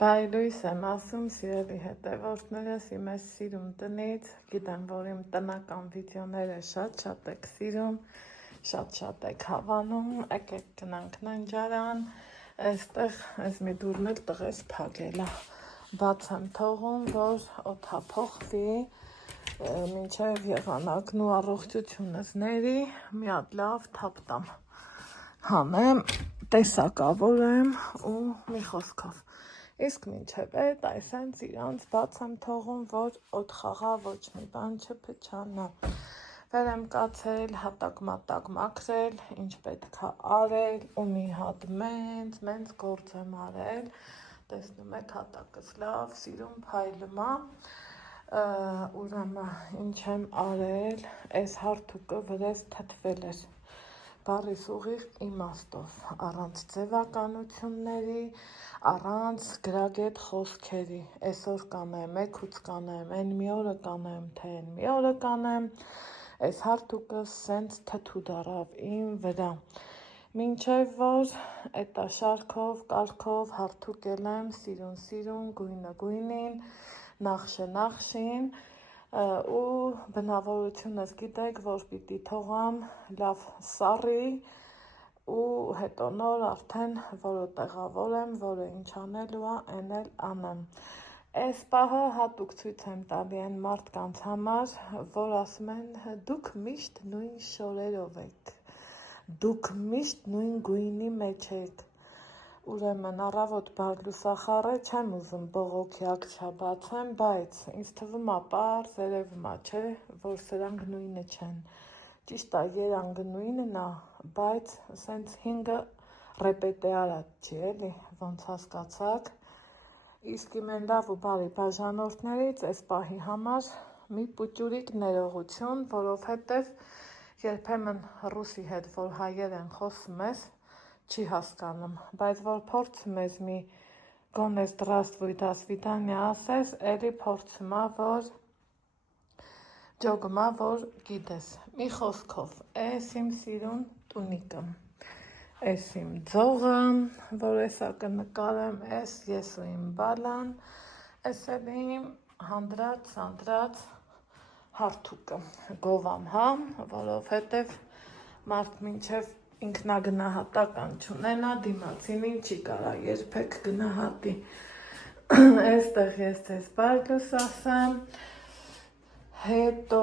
Բայլույս եմ ասում, սիրելի հետևորդներս, իմ ես սիրում տնից, գիտեմ, որ իմ տնական վիդեոները շատ եք սիրում, շատ եք հավանում, եկեք գնանք ննջարան, այստեղ ես մի դուրն էլ տղես փակելա, բաց եմ թողում, որ օդափոխվի, մինչև եղանակն ու առողջությունս ների, մի հատ լավ թափտամ հանեմ, տեսակավորեմ ու մի խոսքով Իսկ մինչև այդ այսենց իրանց բաց եմ թողում, որ օդ խաղա ոչ մի բան չփչանա, վեր եմ կացել, հատակ-մատակ մաքրել, ինչ պետք է արել ու մի հատ մենց գործ եմ արել, տեսնում եք հատակս լավ, սիրում փայլում է, ուրեմն ինչ եմ արել, այս հարթուկը վրես թթվել էր, բառիս ուղիղ իմաստով, առանց ձևականությունների, առանց գրագետ խոսքերի, այսօր կանեմ, էգուց կանեմ, են մի օրը կանեմ, թե են մի օրը կանեմ, այս հարթուկը սենց թթու դարավ իմ վրա, մինչև որ էտա շարքով, կարգով հարթուկել եմ, սիրուն, գույնին, նախշին, ու բնավորությունս գիտեք, որ պիտի թողամ լավ սառի ու հետո նոր արդեն որը տեղավորեմ, որը ինչ անելու է, այն էլ անեմ։ Այս պահը հատուկ ցույց եմ տալի այն մարդկանց համար, որ ասում են դուք միշտ նույն շորերով եք, դուք միշտ նույն գույնի մեջ եք, Ուրեմն առավոտ բար լուսախառը չեմ ուզում բողոքի ակչաբացեմ, բայց ինձ թվում է պարզ երևում է, չէ, որ սրանք նույնը չեն։ Ճիշտ է, երանգը նույնն է, բայց սենց հինգը ռեպետեարած չի, էլի, ոնց հասկացաք։ Իսկ իմ են լավ ու բարի բաժանորդներից այս պահի համար մի պուճուրիկ ներողություն, որովհետև երբեմն ռուսի հետ, որ հայեր են խոսում ես, չի հասկանում, բայց որ փորձում ես մի գոնե «Здравствуй, до свидания» ասես, էլի փորձում է, որ ջոգում է, որ գիտես, մի խոսքով, էս իմ սիրուն տունիկը, էս իմ ձողը, որ էսա կնկարեմ, էս ես ու իմ բալան, էս էլ իմ հանդրած հարթուկը, գովամ, հա, որովհետև մարդ մինչև ինքնագնահատական չունենա, դիմացինին չի կարա երբեք գնահատի, այստեղ ես ձեզ բարգուս ասեմ, հետո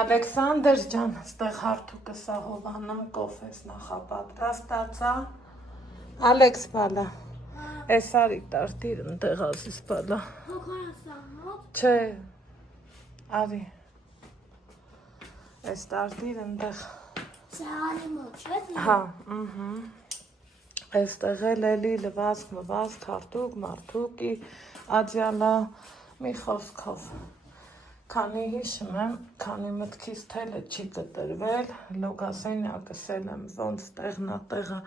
Ալեքսանդր ջան, ստեղ հարթուկը սա հովանում կոֆես նախապատրաստացա, Ալեքս բալա, այս արի տարտիր ընտեղ ասիս բալա, չէ, արի, այս տարտիր ընտեղ, Հա, այստեղ էլի լվացք, հարթուկ, մարդուկի, աջյալա, մի խոսքով, քանի հիշում եմ, քանի մտքիս թելը չի կտրվել, լոգասենյակս էլ եմ ոնց տեղը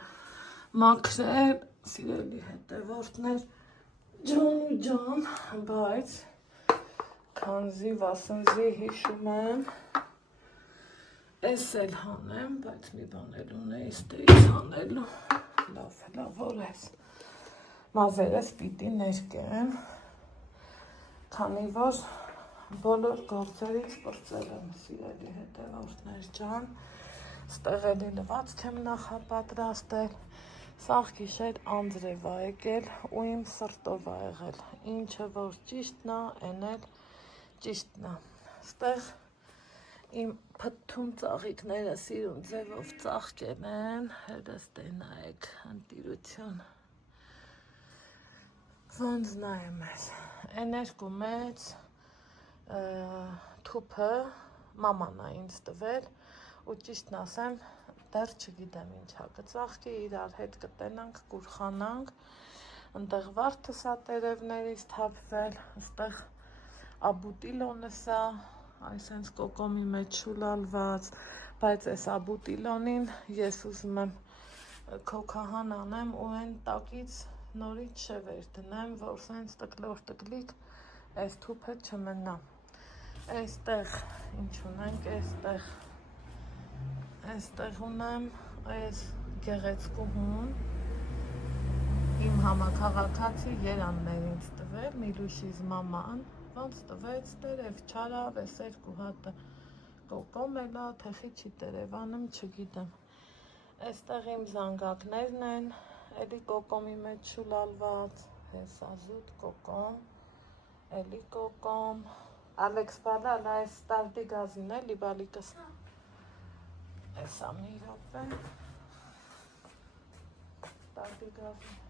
մաքրել, սիրելի հետևորդներ, ջան, բայց քանզի վասնզի հիշում եմ, Էս էլ հանեմ, բայց մի բան էլ ունեի ստեից հանելու, լավ, որ ես, մազերս պիտի ներկեմ, քանի որ բոլոր գործերից պրծել եմ, սիրելի հետևորդներ ջան, ստեղ էլի լվացք եմ նախապատրաստել, սաղ գիշեր անձրև ա եկել ու իմ սրտով ա եղել, ինչը որ ճիշտն ա, են էլ ճիշտն ա, ստեղ Իմ փթթուն ծաղիկները սիրուն ձևով ծաղկել են, հերս նայեք, ընտիրություն, ոնց նայեմ ես, են երկու մեծ թուփը մաման ա ինձ տվել ու ճիշտն ասեմ, դեռ չգիտեմ ինչա կծաղկի, իրար հետ կտենանք, կուրխանանք, ընդեղ վարդս ա տերևներից թափվել, ստեղ աբուտիլոնս ա, այսենց կոկոմի մեջ շուլալված, բայց այս աբուտիլոնին ես ուզում եմ քոքահան անեմ ու այն տակից նորից շևեր դնեմ, որ սենց տկլոր-տկլիկ այս թուփը չմնա, այստեղ ինչ ունենք, այստեղ ունեմ այս գեղեցկուհուն, Իմ համաքաղաքացի Երանն էր ինձ տվել, Միլուշից մաման, ոնց տվեց, տերև չարավ, էս երկու հատը կոկոմ էլա, թեխի չի տերևանում, չգիտեմ։ Այստեղ իմ զանգակներն են, էլի կոկոմի մեջ շուլալված, հեսա զուտ կոկոմ, էլի կոկոմ, Ալեքս բալա, լա այս ստարդի գազին էլի բալիկս, էսա մի ռոպե, ստարդի գազին,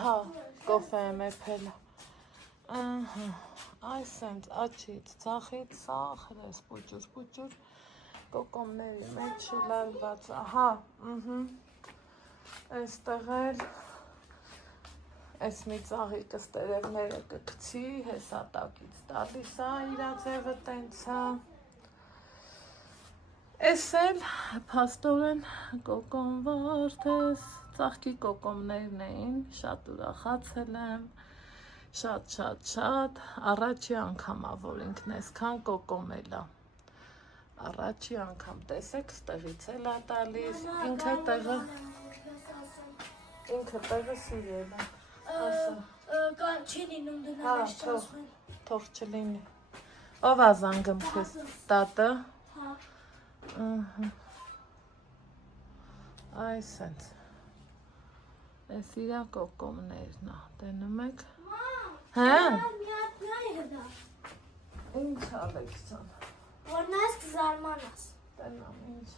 հա, կոֆե եմ էփել, այս ենք աչից, ծախից, սախր ես, պուճուր, կոկոմների մեջ շուլալված, հա, այստեղ էլ, այս մի ծաղիկս տերևները կգցի, հեսա տակից տալիս ա, իրա ձևը տենց ա, Էս էլ փաստորեն կոկոմվորդ ես, ծաղկի կոկոմներն էին, շատ ուրախացել եմ, շատ, առաջի անգամ ա, որ ինքն այսքան կոկոմել ա, առաջի անգամ, տեսեք, ստեղից էլ ա տալիս, ինքը տեղը սիրել ա, չի լինում դնալ ես չասխեն, թող չլինի, ով ա զանգում քեզ, տատը, այս ենք, այս իրա կոկոմներն ա, տենում եք, ինչ Ալեքսան, որ նայես կզարմանաս, տենամ ինչ,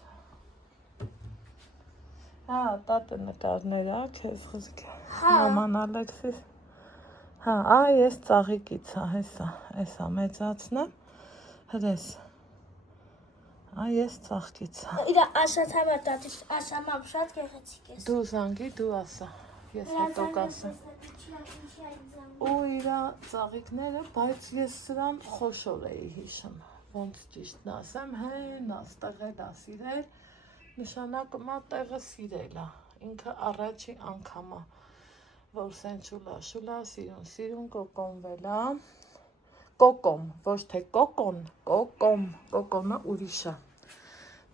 տատը նկարներ ա, քեզ խզգ, նոման Ալեքսիս, ես ծաղիկից ա, հեսա մեծացնեմ, հրես, ես ծաղկից ա, իրա ասած համար տատիս, ասամամ շատ գեղեցիկ ես, դու զանգի, դու ասա, ես հետո կասեմ, ու իրա ծաղիկները, բայց ես սրան խոշոր էի հիշում, ոնց ճիշտն ասեմ, աստեղ էլ ա սիրել, նշանակում ա տեղը սիրել ա, ինքը առաջի անգամ ա, որ սեն շուլա, սիրուն կոկոմվել ա, կոկոմ, ոչ թե կոկոն, կոկոմը ուրիշ ա,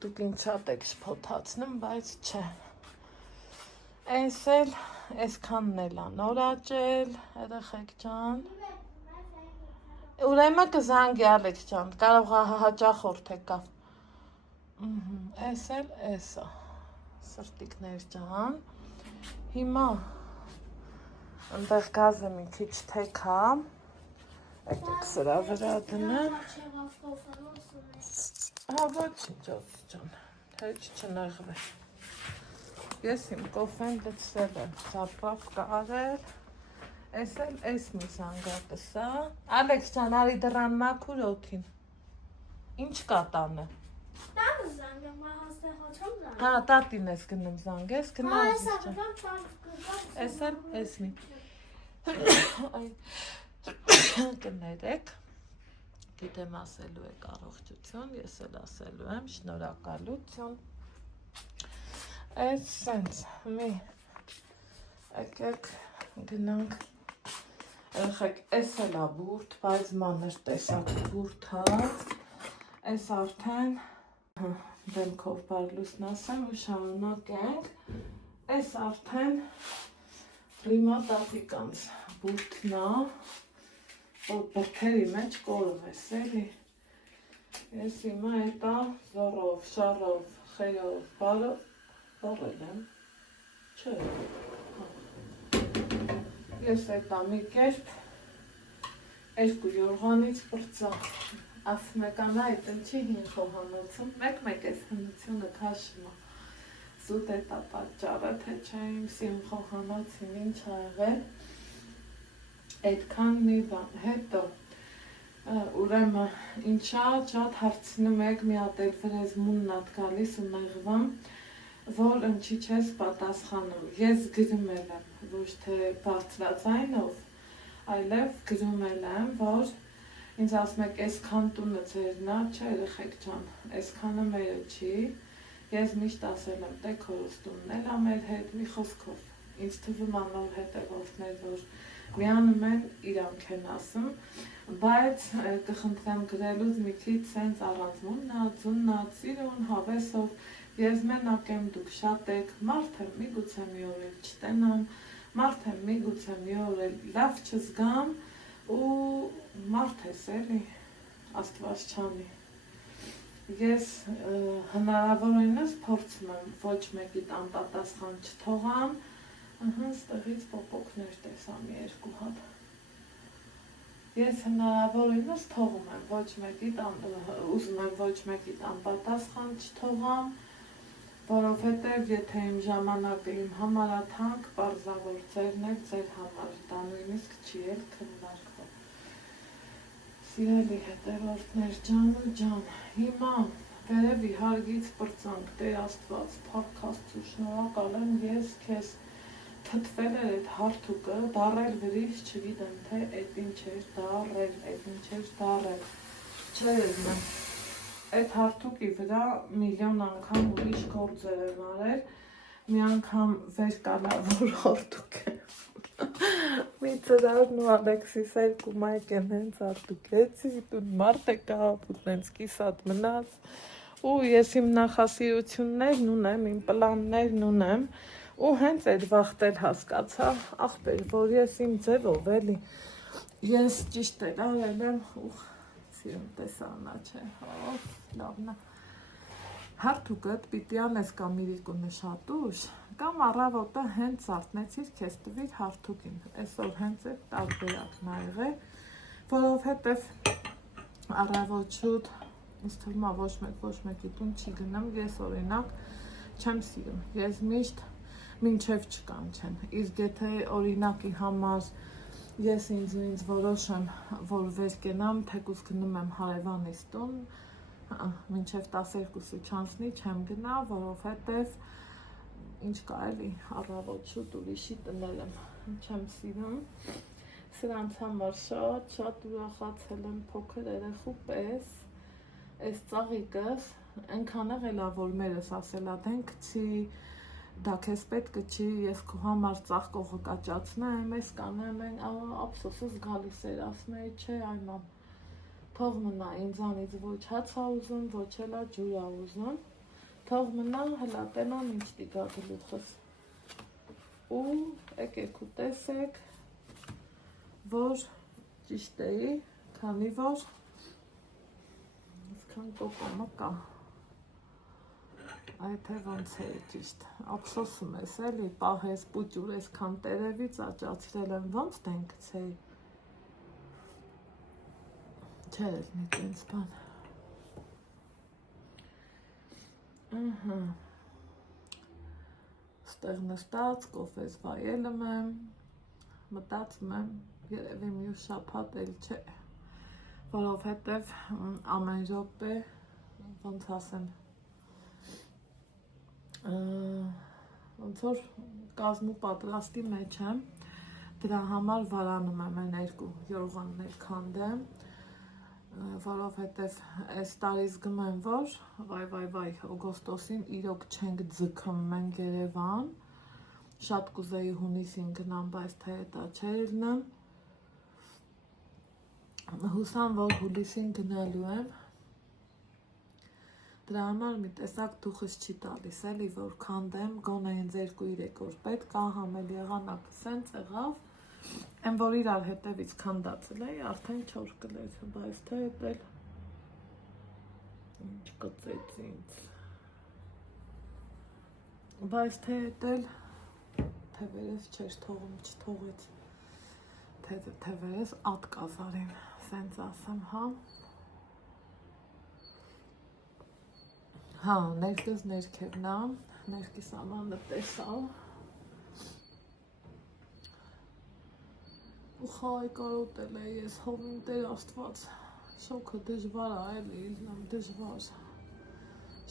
դուք ինձ շատ եք շփոթացնում, բայց չէ, այս էլ, այսքանն էլ ա նոր աճել, երեխեք ջան, ուրեմն կզանգի Ալեքս ջան, կարող ա հաճախորդ եկավ, այս էլ էս ա, սրտիկներ ջան, հիմա, ընդեղ գազը մի քիչ թեքա, եկեք սրա վրա դնեմ, ոչինչ ջան, հեչ չնեղվեր, ես իմ կոֆեն լցրել եմ, ծապավ կարել, այս էլ այս մի զանգակս ա, Ալեքս ջան, արի դռան մաքուր օդին, ինչ կա տանը, տանը զանգեմ, հաստեղ հոչում զանգեմ, տատին ես գնում զանգես, գնայս այս էլ այս մի, կներեք, գիտեմ ասելու եք առողջություն, ես էլ ասելու եմ շնորհակալություն, այս սենց, մի, եկեք գնանք, երեխեք, այս էլ ա բուրդ, բայց մանր տեսակ բուրդ ա, այս արդեն, դեմքով բարլուսն ասեմ ու շարունակենք, այս արդեն ռիմա տատիկանց բուրդն ա, որ բրդերի մեջ կորում ես էլի, ես հիմա հետա զորով, շարով, խերով, բարել եմ, չէ, ես հետա մի կերպ, երկու յորղանից պրծա, ասում եկան այդ ընչի հին խոհանոցում, մեկ ես հնությունը քաշում ա, զուտ հետա պատճառը, թե չէ իմ սիմ խոհանոցին ինչ ա եղել, այդքան մի բան, հետո, ուրեմն ինչա շատ հարցնում եք, մի հատ էլ վրեզմունն ատ գալիս ու նեղվամ, որ ընչի չես պատասխանում, ես գրմել եմ, ոչ թե բարձրաձայնով, այլև գրմել եմ, որ ինձ ասում եք, այսքան տունը ձերն ա, չէ երեխեք ջան, այսքանը մերը չի, ես միշտ ասել եմ, տե քորոս տունն էլ ա մեր հետ, մի խոսքով, ինձ թվում ա նոր հետևորդներ, որ միանում են իրանք են ասում, բայց կխնդրեմ գրելուց մի քիչ սենց առանց մուննա, ձուննա, ծիրուն, հավեսով, Ես մենակ եմ, դուք շատ եք, մարդ եմ, միգուցե մի օր էլ չտենամ, մարդ եմ, միգուցե մի օր էլ լավ չզգամ, ու մարդ ես էլի, Աստված չանի։ Ես հնարավորինս փորձում եմ ոչ մեկիդ անպատասխան չթողամ, ստեղից պոպոկներ տեսամ 2 հատ։ Ես հնարավորինս թողում եմ ոչ մեկիդ ուզում եմ ոչ մեկիդ անպատասխան չթողամ, որովհետև եթե իմ ժամանակը իմ համար է թանկ, պարզավոր ձերն էլ ձեր համար, դա նույնիսկ չի էլ քննարկվում։ Սիրելի հետևորդներ ջան ու ջան, հիմա վերևի հարգից պրծանք, Տեր Աստված, փառք Աստծո, շնորհակալ եմ ես քեզ թթվել էր այդ հարթուկը, դառել վրիժ, չգիտեմ թե այդ ինչ էր դառել, այդ ինչ էր դառել, չերնեմ, այդ հարթուկի վրա միլիոն անգամ ուրիշ գործեր եմ արել, մի անգամ վեր կանա, որ հարթուկ է, մի ծրարն ու Ալեքսիս 2 մայք եմ հենց հարթուկեցի, տուն մարդ է կապ, ու տենց կիսատ մնաց, ու ես իմ նախասիրություններն ունեմ, իմ պլաններն ունեմ, ու հենց այդ վաղտել հասկացա, ախպեր, որ ես իմ ձևով էլի, ես ճիշտ էլ արել եմ, սիրում տեսանա չէ, լավնա, հարթուկըտ պիտի անես կամ իրիկու նշատուշ, կամ առավոտը հենց արտնեցիր քեզ տվիր հարթուկին, այսօր հենց այդ տարբերակն ա եղել, որովհետև առավոտ շուտ, ինձ թվում է ոչ մեկի տուն չի գնամ, ես օրինակ չեմ սիրում, ես միշտ մինչև չկանչեն, իսկ եթե օրինակի համար ես ինձ որոշեմ, որ վեր կենամ, թեկուզ գնում եմ հարևանիս տուն, մինչև 12-ը չանցնի չեմ գնա, որովհետև ինչ կա էլի, առավոտ շուտ ուրիշի տնել եմ, չեմ սիրում, սրանց համար շատ ուրախացել եմ փոքր երեխու պես, այս ծաղիկս, այնքան եղել ա, որ մերս ասել ա դեն գցի, դա քեզ պետք չի, ես քո համար ծաղկողը կաճացնեմ, ես կանեմ, ափսոսս գալիս էր, ասում էի, չէ, այ մամ, թող մնա, ինձանից ոչ հաց ա ուզում, ոչ էլ ա ջուր ա ուզում, թող մնա, հլա տենամ ինչ տիգա գլուխս, ու եկեք ու տեսեք, որ ճիշտ էի, քանի որ այսքան կոկոմը կա, Այթե ոնց է ճիշտ, ափսոսում ես էլի, պահես, պուճուր այսքան տերևից աճացրել եմ, ոնց դեն գցեի, չէ էլնի տենց բան, ստեղ նստած, կոֆես վայելում եմ, մտածում եմ, երևի մյուս շաբաթ էլ չէ, որովհետև ամեն րոպե, ոնց ասեմ, ոնց որ կազմու պատրաստի մեջ եմ, դրա համար վարանում եմ այն 2 յորղաններ քանդեմ, որովհետև այս տարի զգում եմ, որ վայ, օգոստոսին իրոք չենք ձգում մենք Երևան, շատ կուզեի հունիսին գնամ, բայց թե դա չէր լինում, հուսամ, որ հուլիսին գնալու եմ, դրա համար մի տեսակ դուխս չի տալիս, էլի, որ քանդեմ, գոնե ինձ 2-3 օր պետք է, համել եղանակը սենց եղավ, այն որ իրար հետևից քանդացել էի, արդեն 4 կլեր, բայց թե էդ էլ, ինչ կծեց ինձ, բայց թե էդ էլ, թևերես չեր թողում, չթողեց, թևերես ատ կազարին, սենց ասեմ, հա, ներքս ներքևն է, ներքիս ամանը տեսա, ու խաղայ կարոտել է ես հովին Տեր Աստված, շոքը դժվար է էլի, դժվար,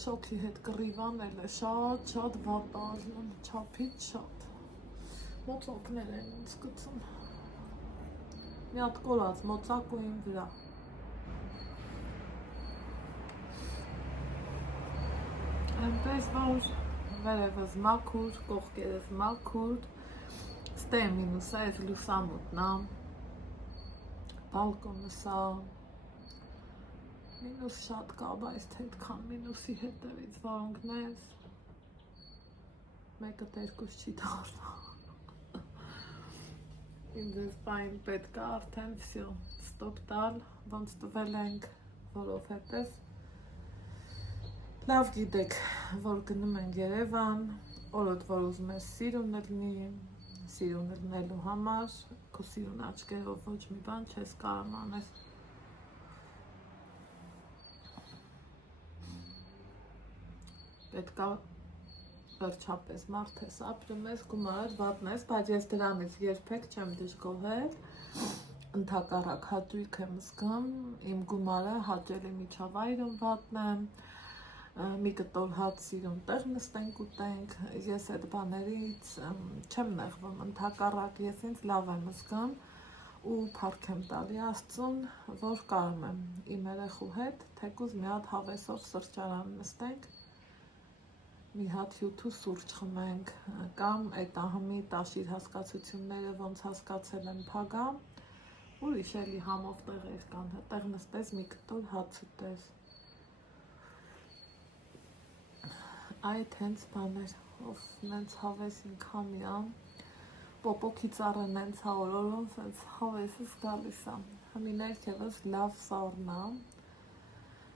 շոքի հետ կռիվանել է շատ վատ ազնում, չափից շատ, մոծակներ են ինձ գցում, մի հատ կորած մոծակ ու իմ վրա, այնպես որ վերևս մաքուր, կողքերս մաքուր, ստե մինուսը այս լուսամուտնա, բալկոնը սա, Մինուս շատ կա, բայց թե այդքան մինուսի հետևից վարունգնես, մեկը տերկուս չի դառնա։ Ինձ ես պայն պետք է արդեն վсё, ստոպ տալ, ոնց տվել ենք, որովհետև լավ գիտեք, որ գնում ենք Երևան, օրոդ որ ուզում ես սիրուն լինի, սիրուն լինելու համար, քո սիրուն աչքերով ոչ մի բան չես կարող անել։ Պետք է վերջապես մարդ ես ապրում ես, գումարդ վատնես, բայց ես դրանից երբեք չեմ դժգոհել, ընդհակառակ հաճույք եմ զգում, իմ գումարը հաճելի միջավայրում վատնեմ, մի կտոր հաց սիրուն տեղ նստենք ուտենք, ես այդ բաներից չեմ նեղվում, ընդհակառակ ես ինձ լավ եմ զգում ու փառք եմ տալի Աստծուն, որ կարող եմ իմ երեխու հետ թեկուզ մի հատ հավեսով սրճարան նստենք, մի հատ հյութ ու սուրճ խմենք, կամ այդ ահմի տաշիր հասկացությունները ոնց հասկացել եմ փագամ, ուրիշ էլի համով տեղեր կան, տեղ նստես մի կտոր հաց ուտես։ Այդ հենց բաներ, ով նենց հավես ինքամիան, պոպոքի ծառը նենց հավորորում, սենց հավեսս գալիս ա, հմի ներքևս լավ սառնա,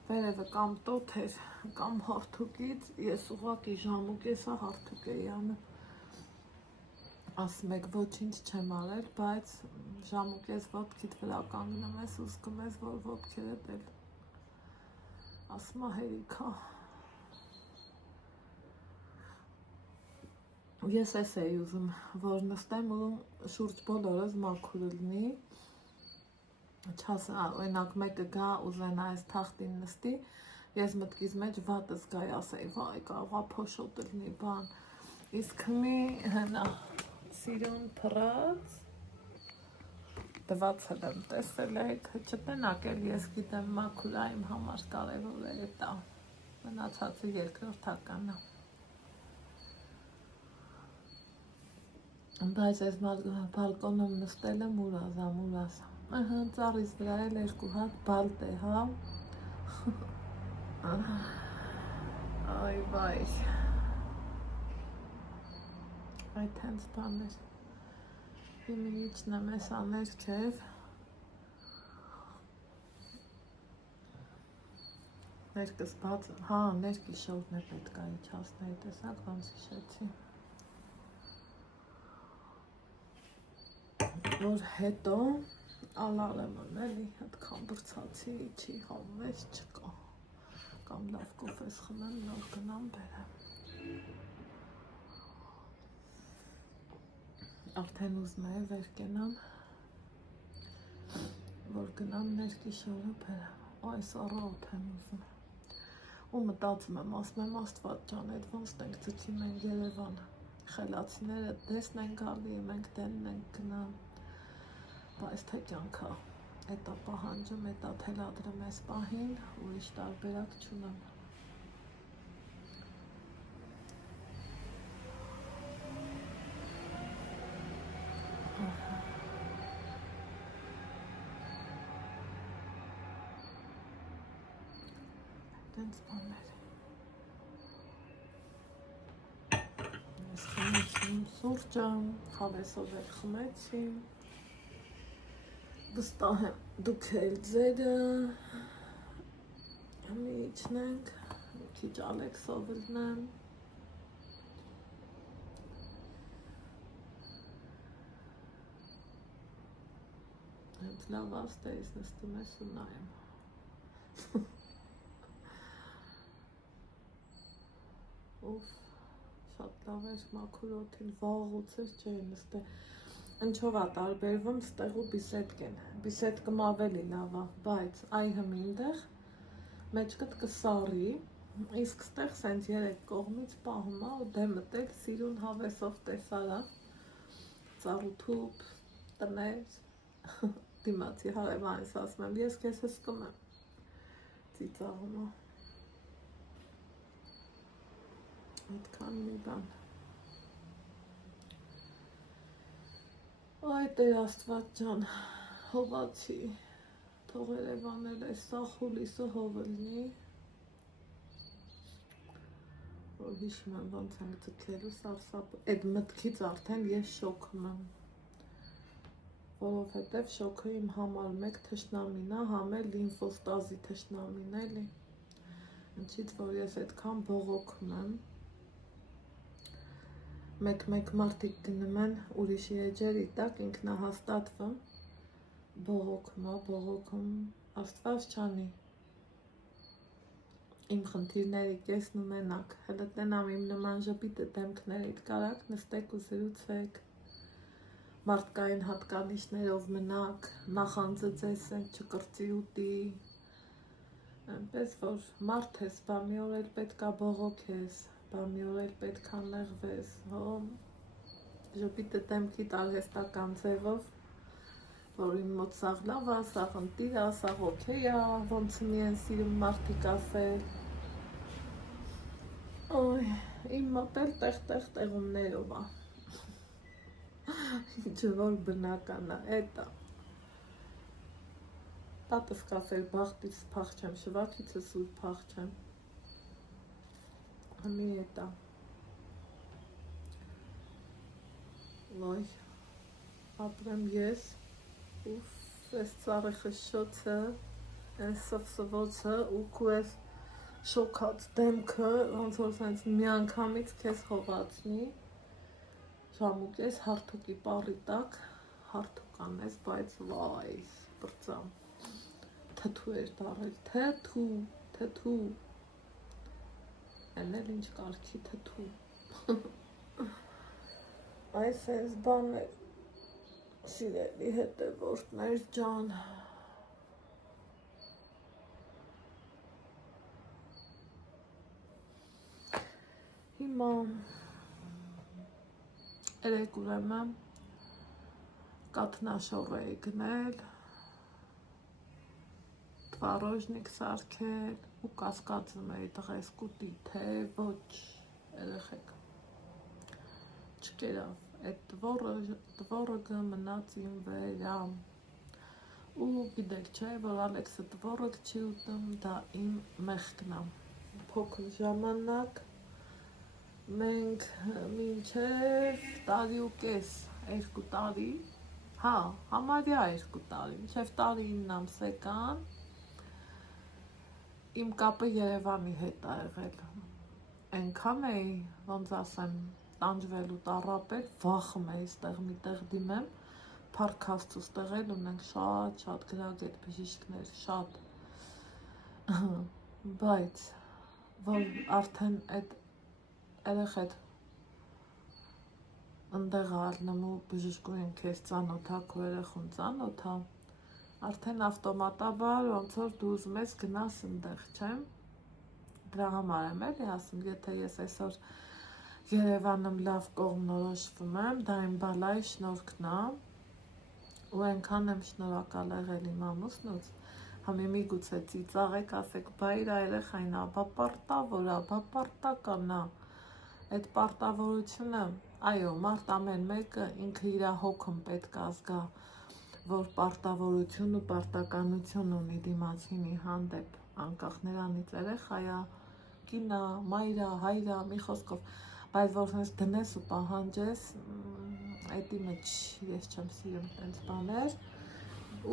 վերևը կամ տոթ էր, կամ հարթուկից, ես ուղղակի ժամուկ եսա հարթուկ էի անում, ասում եք ոչինչ չեմ արել, բայց ժամուկ ես ոտքիդ վրա կանգնում ես ու զգում ես, որ ոտքերդ էլ ասում ա հերիքա։ Ես էս էի ուզում, որ նստեմ ու շուրջ բոլորս մաքուր լինի, չասա, օրինակ մեկը գա ուզենա այս թախտին նստի, ես մտքիս մեջ վատս գայի, ասեի, վայ, կարողա փոշոտ լինի բան, իսկ մի հնա սիրուն փռած, դված եմ տեսել եք, չտնակ էլ ես գիտեմ մաքուրա իմ համար կարևոր է դա, մնացածը երկրորդական է։ Բայց այս բալկոնում նստելը մուրազ, ծառից վրա էլ երկու հատ բալտ է, հա, այ վայ, այդ հենց բաներ, իմինիչն եմ էսա ներքև, ներկս բաց, հա, ներքի շորն է պետք է իջացնեի, տեսակ ոնց հիշեցի։ Որ հետո ալարեմն էլի հետքան բրցացի չի համվես չկա, կամ լավ կոֆես խմեմ, նոր գնամ բերեմ։ Արդեն ուզում է վեր կենամ, որ գնամ ներքի շորը բերեմ, այս առավոտ եմ ուզում։ Ու մտածում եմ, ասում եմ Աստված ջան, այդ ոնց ենք ձգի մենք Երևան, խելացիները դեսն են գալի, մենք դենն ենք գնամ, բայց թե կյանքա, էտա պահանջում, էտա թելադրում ես պահին, ուրիշ տարբերակ չունեմ։ Դենց բաներ։ Ես խմեցին սուրճը, հավեսով էլ խմեցին, վստահ եմ դուք էլ ձերը, մի իջնենք, մի քիչ Ալեքսով լնեմ, հենց լավ աստերից նստում ես ու նայեմ։ Ուֆ, շատ լավ էր մաքուր օդին, վաղուց էր չէի նստել։ Ինչով է տարբերվում ստեղ ու բիսեդկեն, բիսեդկում ավելի լավ է, բայց այ հմինդեղ մեջքդ կսարի, իսկ ստեղ սենց երեք կողմից պահում է ու դեմդ էլ սիրուն հավեսով տեսարա, ծառութուփ, տներ, դիմացի հարևանս ասում եմ, ես քեզ հսկում եմ, ծիծաղում է, այդքան մի բան։ Այ Տեր Աստված ջան, հողացի, թող Երևանել էսա խուլիսը հովելնի, որ հիշում եմ ոնց ենք ձգելու սարսափ, այդ մտքից արդեն ես շոքում եմ, որովհետև շոքը իմ համար մեկ թշնամին է, համ էլ լիմֆոստազի թշնամին էլի, ինչից որ ես այդքան բողոքում եմ, մեկ մարդիկ գնում են ուրիշի էջերի տակ ինքնահաստատվում, բողոքում, Աստված չանի, իմ խնդիրների կեսն ու մենակ, հլը տնամ իմ նման ժպիտը դեմքներիդ կարակ նստեք ու զրուցեք, մարդկային հատկանիշներով մնաք, նախանձծես ենք չկրծի ուտի, այնպես որ մարդ ես, բա մի օր էլ պետքա բողոքես, բա մի օր էլ պետքա նեղվես, ժպիտը դեմքիդ արհեստական ձևով, որ իմ մոտ սաղ լավ է, սաղ ընտիր է, սաղ օքեյ է, ոնց մի են սիրում մարդիկ ասել, իմ մոտ էլ տեղ տեղումներով է, ինչը որ բնական է, էտ է, տատս կասեր բախտից փախչեմ, շվաթիցս ուր փախչեմ, հմի էտ է, վայ, ապրեմ ես, ես ծառի խշշոցը, ես սվսվոցը ու քու ես շոքած դեմքը, ոնց որ սենց մի անգամից քեզ հողացնի, ժամուկ ես հարթուկի պարի տակ, հարթուկ անես, բայց վայ, բրծամ, թթու էր դարել, թթու, են էլ ինչ կարգի թթու, այս ես բան էր, սիրելի հետևորդներ ջան, հիմա երեկ ուրեմն կաթնաշոր էի գնել, տվարոժնիկ սարքել ու կասկածում էի տղես կուտի, թե ոչ երեխեք, չկերավ, այդ տվորը մնաց իմ վերամ, ու գիտեք չէ, որ Ալեքսը տվորը չի ուտում, դա իմ մեղքն է, փոքր ժամանակ, մենք մինչև տարի ու կես, 2 տարի, համարյա 2 տարի, մինչև տարի 9 ամսեկան, իմ կապը Երևանի հետ ա եղել, այնքան էի, ոնց ասեմ, տանջվել ու տառապել, վախում էի ստեղ միտեղ դիմեմ, փառք Աստծո ստեղ էլ ունենք շատ գրագետ բժիշկներ, շատ, բայց, որ արդեն այդ երեխեդ ընդեղ առնում ու բժշկուհին քեզ ծանոթ ա, քո երեխուն ծանոթ ա, արդեն ավտոմատաբար ոնց որ դու ուզում ես գնաս ընդեղ, չէ՞, դրա համար եմ էլի ասում, եթե ես այսօր Երևանում լավ կողմնորոշվում եմ, դա իմ բալայի շնորհքն է, ու այնքան եմ շնորհակալ եղել իմ ամուսնուց, համի միգուցե ծիծաղեք, ասեք, բա իր երեխային ա, բա պարտավորական ա, այդ պարտավորությունը, այո, մարդ ամեն մեկը ինքը իր հոգում պետք է զգա, որ պարտավորություն ու պարտականություն ունի դիմացինի հանդեպ, անկախ նրանից երեխայա, կինա, մայրա, հայրա, մի խոսքով, բայց որ հենց դնես ու պահանջես, էդի մեջ ես չեմ սիրում տենց բաներ,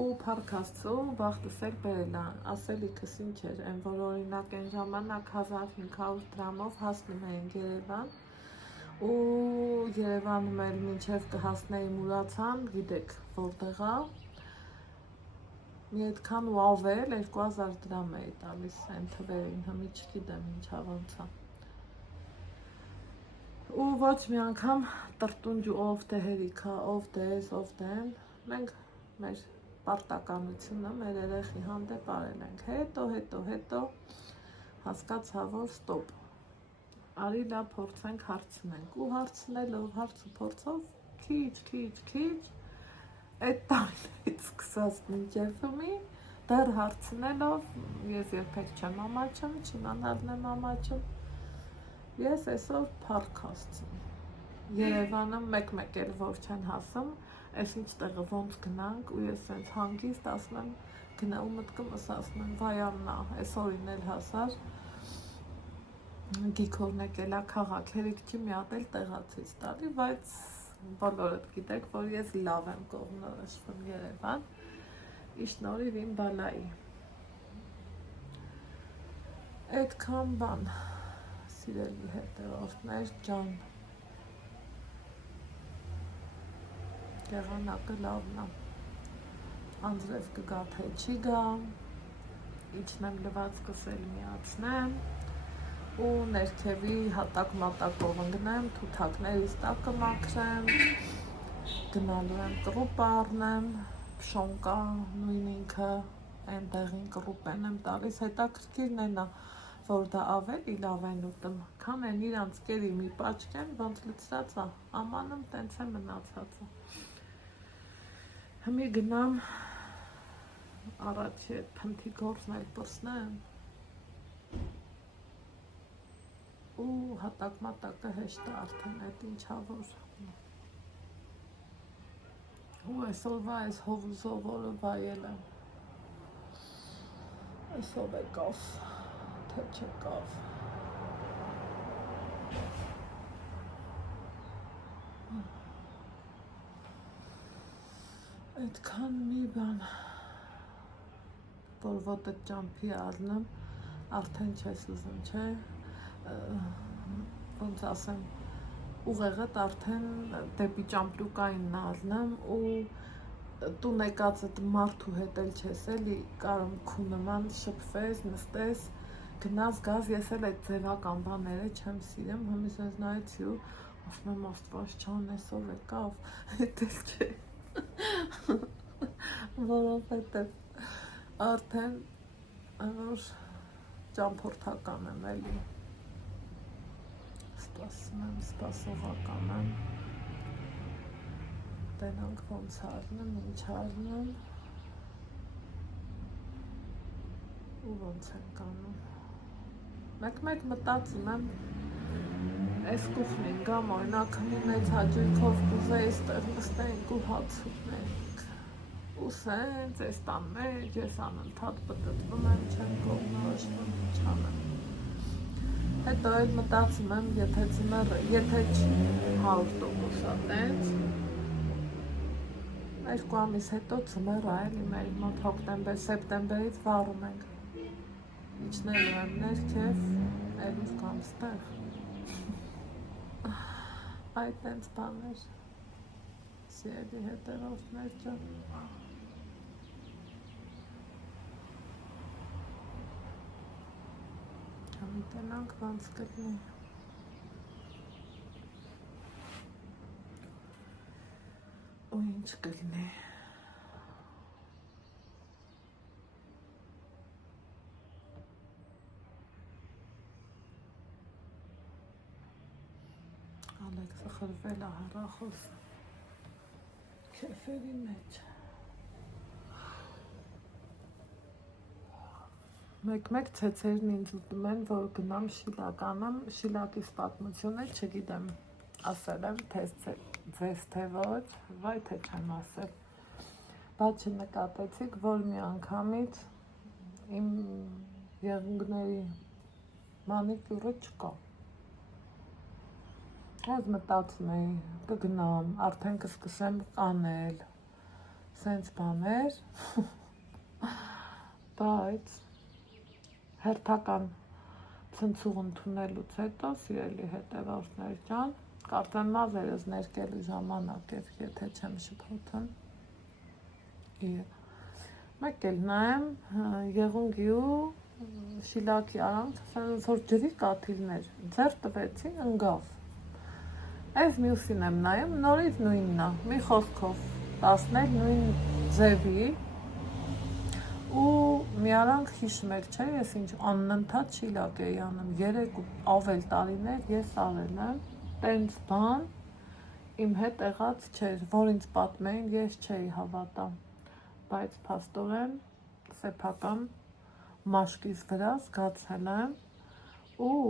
ու փառք Աստծո, բախտս էլ բերել ա, ասելիքս ինչ էր, այն որ օրինակ այն ժամանակ 1500 դրամով հասնում էինք Երևան, ու Երևանում էլ մինչև կհասնեի Մուրացան, գիտեք որտեղ ա, մի այդքան ու ավել 2000 դրամ էի տալիս այն թվերին, հիմա չգիտեմ ինչա ոնց ա, ու ոչ մի անգամ տրտունջ ու ով թե հերիքա, ով թե ես, ով թե են, մենք մեր պարտականությունը մեր երեխի հանդեպ արել ենք, հետո հասկացա, որ ստոպ, արի լավ փորձենք հարցնենք, ու հարցնելով, հարց ու փորձով, քիչ, այդ տարիներից սկսած մինչև հիմի, դեռ հարցնելով, ես երբեք չեմ ամաչում, չիմանալն եմ ամաչում, ես այսօր փառք Աստծո, Երևանը մեկ-մեկ էլ որ չեն հասում, այս ինչ տեղը ոնց գնանք ու ես սենց հանգիստ ասում եմ գնա ու մտքումս ասում եմ վայ Աննա, այսօրին էլ հասար գիքորն եկել ա քաղաք, հերիք չի մի հատ էլ տեղացից տալի, բայց բոլորդ գիտեք, որ ես լավ եմ կողմնորոշվում Երևան, ի շնորհիվ իմ բալայի։ Այդքան բան, սիրելի հետևորդներ ջան, եղանակը լավն է, անձրև կգա թե չի գա, իջնեմ լվացքս էլ միացնեմ ու ներքևի հատակ-մատակով ընկնեմ, թութակներից տակը մաքրեմ, գնալու եմ կռուպ առնեմ, փշոն կա նույն ինքը, այնտեղին կռուպեն եմ տալիս, հետաքրքիրն են որ դա ավելի լավ են ուտում, քան են իրանց կերի մի պաչկ են, ոնց լցրած է, ամանում տենց է մնացածը։ Հիմի գնամ առաջի այդ փնթի գործն էլ պրսնեմ ու հատակ-մատակը հեշտ է արդեն այդ ինչա որ ու այսօրվա այս հովուզով օրը վայել եմ, այսով եկավ, թե չեկավ։ Այդքան մի բան, որ ոտը ճամփի առնեմ, արդեն չես ուզում, չէ, ոնց ասեմ, ուղեղդ արդեն դեպի ճամպրուկային առնեմ ու տուն եկածդ մարդու հետ էլ չես էլի կարում քու նման շփվես, նստես, գնաս գազ, ես էլ այդ ձևական բաները չեմ սիրում, հմի սենց նայեցի ու ասում եմ Աստված ջան, այսօր եկավ, հետ էլ չէ, որովհետև արդեն որ ճամփորդական եմ էլի, սպասում եմ, սպասողական եմ, տենանք ոնց առնեմ, ինչ առնեմ ու ոնց ենք անում, մեկ-մեկ մտածում եմ, այս կուխնին գամ օրինակ մի մեծ հաճույքով կուզեի ստեղ նստենք ու հաց ուտենք ու սենց այս տան մեջ ես անընդհատ պտտվում եմ, չեմ կողմնորոշվում, ինչ անեմ, հետո էլ մտածում եմ, եթե ձմեռը, եթե չի 100% տենց, 2 ամիս հետո ձմեռ է էլի մեր մոտ հոկտեմբեր, սեպտեմբերից վառում ենք, իջնելու եմ ներքև, էլ ուր կամ ստեղ, այդ տենց բաներ, սիրելի հետևորդներ ջան, համիտենանք ոնց կլինի, ու ինչ կլինի, Ալեքսը խրվել է հեռախոսը, քեֆերի մեջ, մեկ-մեկ ցեցերն ինձ ուտում են, որ գնամ Շիլակ անեմ, Շիլակից պատմությունը չգիտեմ, ասել եմ, ձեզ թե ոչ, վայ թե չեմ ասել, բայց չնկատեցիք, որ մի անգամից իմ եղունգների մանիկյուրը չկա, ես մտածում էի, կգնամ, արդեն կսկսեմ կանել, սենց բաներ, բայց հերթական ցնցուղ ընդունելուց հետո, սիրելի հետևորդներ ջան, կարծեմ մազերս ներկելու ժամանակ էր, եթե չեմ շփոթում, մեկ էլ նայեմ, եղունգի ու Շիլակի արանք, որ ջրի կաթիլներ, ձեռ տվեցի, ընգավ, այս մյուսին եմ նայում, նորից նույնն է, մի խոսքով, տասնել նույն ձևի ու մի արանք հիշում եք, չէ, ես ինչ անընդհատ Շիլակ էի անում, 3 ավել տարիներ ես արել եմ, տենց բան իմ հետ եղած չէր, որ ինձ պատմեին, ես չէի հավատա, բայց փաստորեն սեփական մաշկից վրա զգացել եմ ու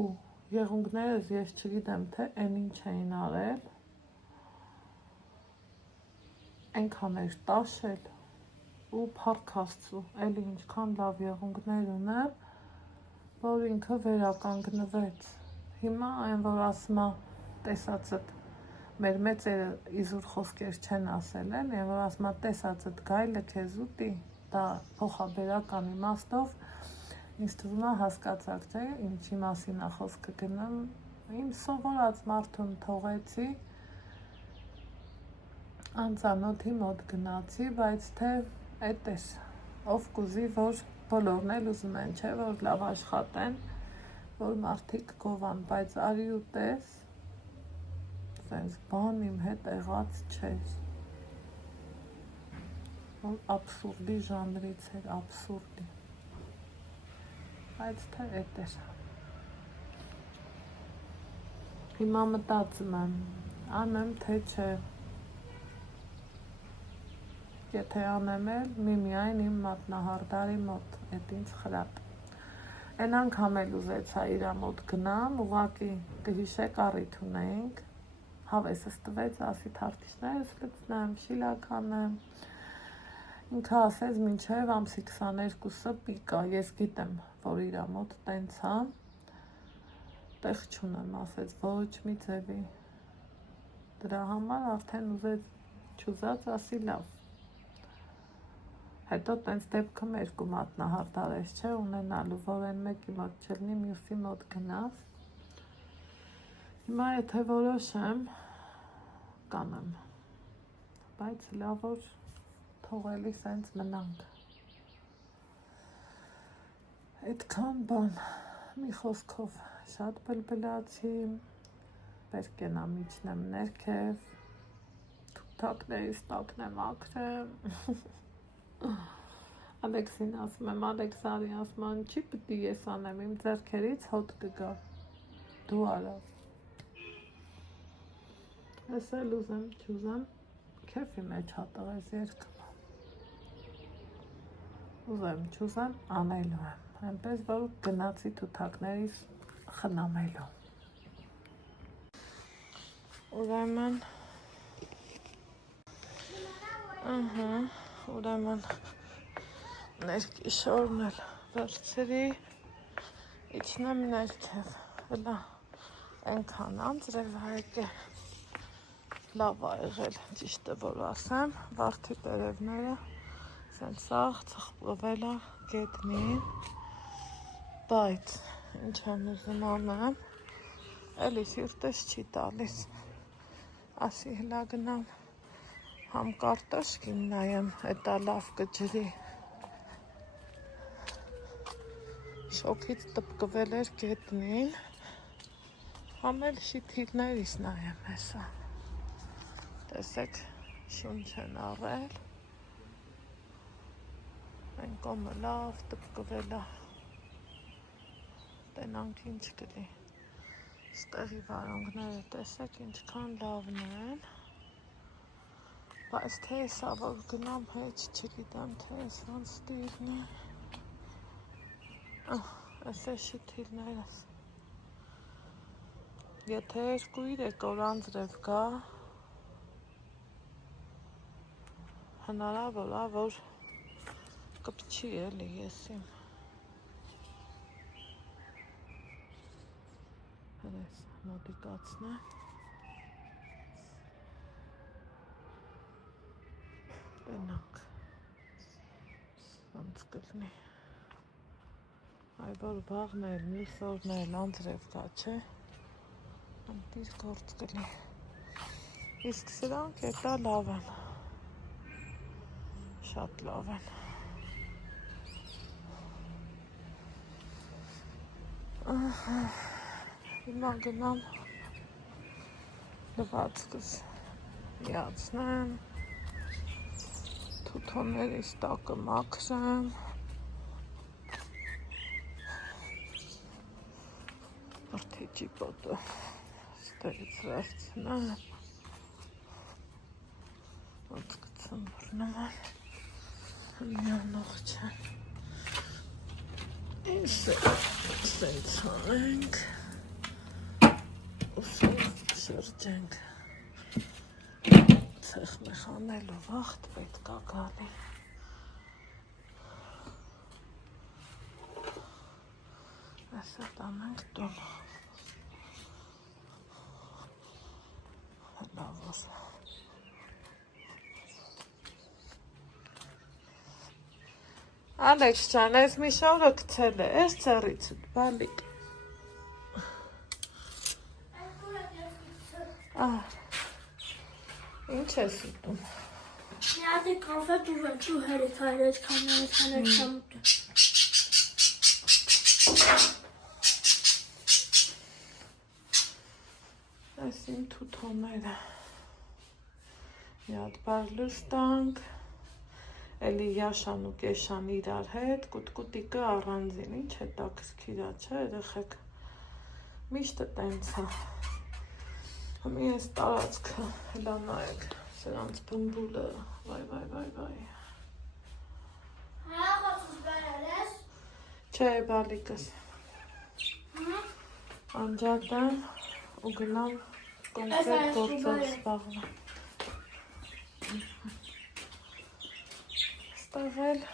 եղունգներս ես չգիտեմ, թե այն ինչ էին արել, Այնքան էր տաշել ու փառք Աստծո, էլի ինչքան լավ եղունգներ ունեմ, որ ինքը վերականգնվեց։ Հիմա այն որ ասում է տեսածդ մեր մեծերը իզուր խոսքեր չեն ասել են, եւ որ ասում է տեսածդ գայլը քեզ ուտի, դա փոխաբերական իմաստով ինձ թվում է հասկացաք, թե ինչի մասին է խոսքը գնում։ Իմ սովորած մարդուն թողեցի, անծանոթի մոտ գնացի, բայց թե էտես ով կուզի, որ բոլորն էլ ուզում են, չէ, որ լավ աշխատեն, որ մարդիկ գովան, բայց արի ու տես, սենց բան իմ հետ եղած չէր, որ աբսուրդի ժանրից էր, աբսուրդի, բայց թե էտեր։ Հիմա մտածում եմ, անեմ թե չէ, եթե անեմ էլ, միմիայն իմ մատնահարդարի մոտ, էտ ինձ խրատ։ Են անգամ էլ ուզեցա իրա մոտ գնամ, ուղղակի կհիշեք առիթ ունեինք, հավեսս տվեց, ասի թարթիշներս լցնեմ, շիլակ անեմ, ինքը ասեց մինչև ամսի 22-ը պիկա, ես գիտեմ, որ իրա մոտ տենց հա, տեղ չունեմ, ասեց ոչ մի ձևի, դրա համար արդեն ուզեց չուզած ասի լավ, հետո տենց դեպքում երկու մատնահարդար ես չէ ունենալու, որ են մեկի մոտ չլնի, մյուսի մոտ գնաս, հիմա եթե որոշեմ, կանեմ, բայց լավ որ թողելի սենց մնանք, այդքան բան, մի խոսքով շատ բլբլացի, պերկենամ իջնեմ ներքև, թուքթակներից տակնեմ ակրեմ, Ալեքսին ասում եմ, Ալեքսարի ասում եմ, չի պտի ես անեմ, իմ ձեռքերից հոտ կգա, դու արա, ես էլ ուզեմ, չուզեմ, քեֆի մեջ հատաղես երկում, ուզեմ, չուզեմ, անելու եմ, այնպես որ գնացի թութակներից խնամելու, ուրեմն ներկիշորն էլ վերցրի, իջնեմ ներքև, հլա, ենքան անձրև հայկ է, լավ ա եղել, ճիշտը որ ասեմ, վարդի տերևները, սենց սաղ ծխպլվել ա գետնին, բայց ինչ եմ ուզում անեմ, էլի սիրտես չի տալիս, ասի հլա գնամ, համ կարտոշկին նայեմ, էտա լավ կջրի, շոքից տպկվել էր գետնին, համ էլ շիթիլներիս նայեմ հեսա, տեսեք շունչ են առել, այն կոմը լավ տպկվել ա, տենանք ինչ կլի, ստեղի վարունգները տեսեք ինչքան լավն են, բայց թե եսա որ գնամ հետ չգիտեմ թե ես ոնց տիրն է, ես է շիթիլներս, եթե 2-3 օր անձրև գա, հնարավոր ա որ կպչի էլի եսիմ, հրես մոտիկացնեմ, տենանք, ոնց կլնի, այ որ վաղն էլ, մյուս օրն էլ անձրև կա, չէ, անտիր գործ կլի, իսկ սրանք էտա լավ են, շատ լավ են, հիմա գնամ լվացքս միացնեմ, թութոներիս տակը մաքրեմ, արդի ճիպոտը ստերից վերցնեմ, ոնց կծմբրնում են, միանող չեն, ինչ սենց անենք, ու շրջենք, Տեղ մեխանելու վաղտ պետք է գալի։ Այսա տանենք տուն։ Լավ ոս։ Ալեքս ջան, այս մի շորը գցել է, այս ծառիցդ, բալիկ։ Ինչ ես ուտում։ Մի հատ կաֆե դու հերիք հայրեջ քաներ շամուտ։ Այս իմ թութոները։ Մի հատ բար լուստանք, էլի Յաշան ու Կեշան իրար հետ, կուտկուտիկը առանձին, ինչ է տաքսքիրա, չէ, երեխեք, միշտը տենց է, մի ես տարածքը, հելա նայեք, սրանց բմբուլը, վայ, Հա, խոսուս բերել ես։ չէ, բալիկս, անջատեմ ու գնամ կոնկրետ գործով սպաղվեմ, ստեղել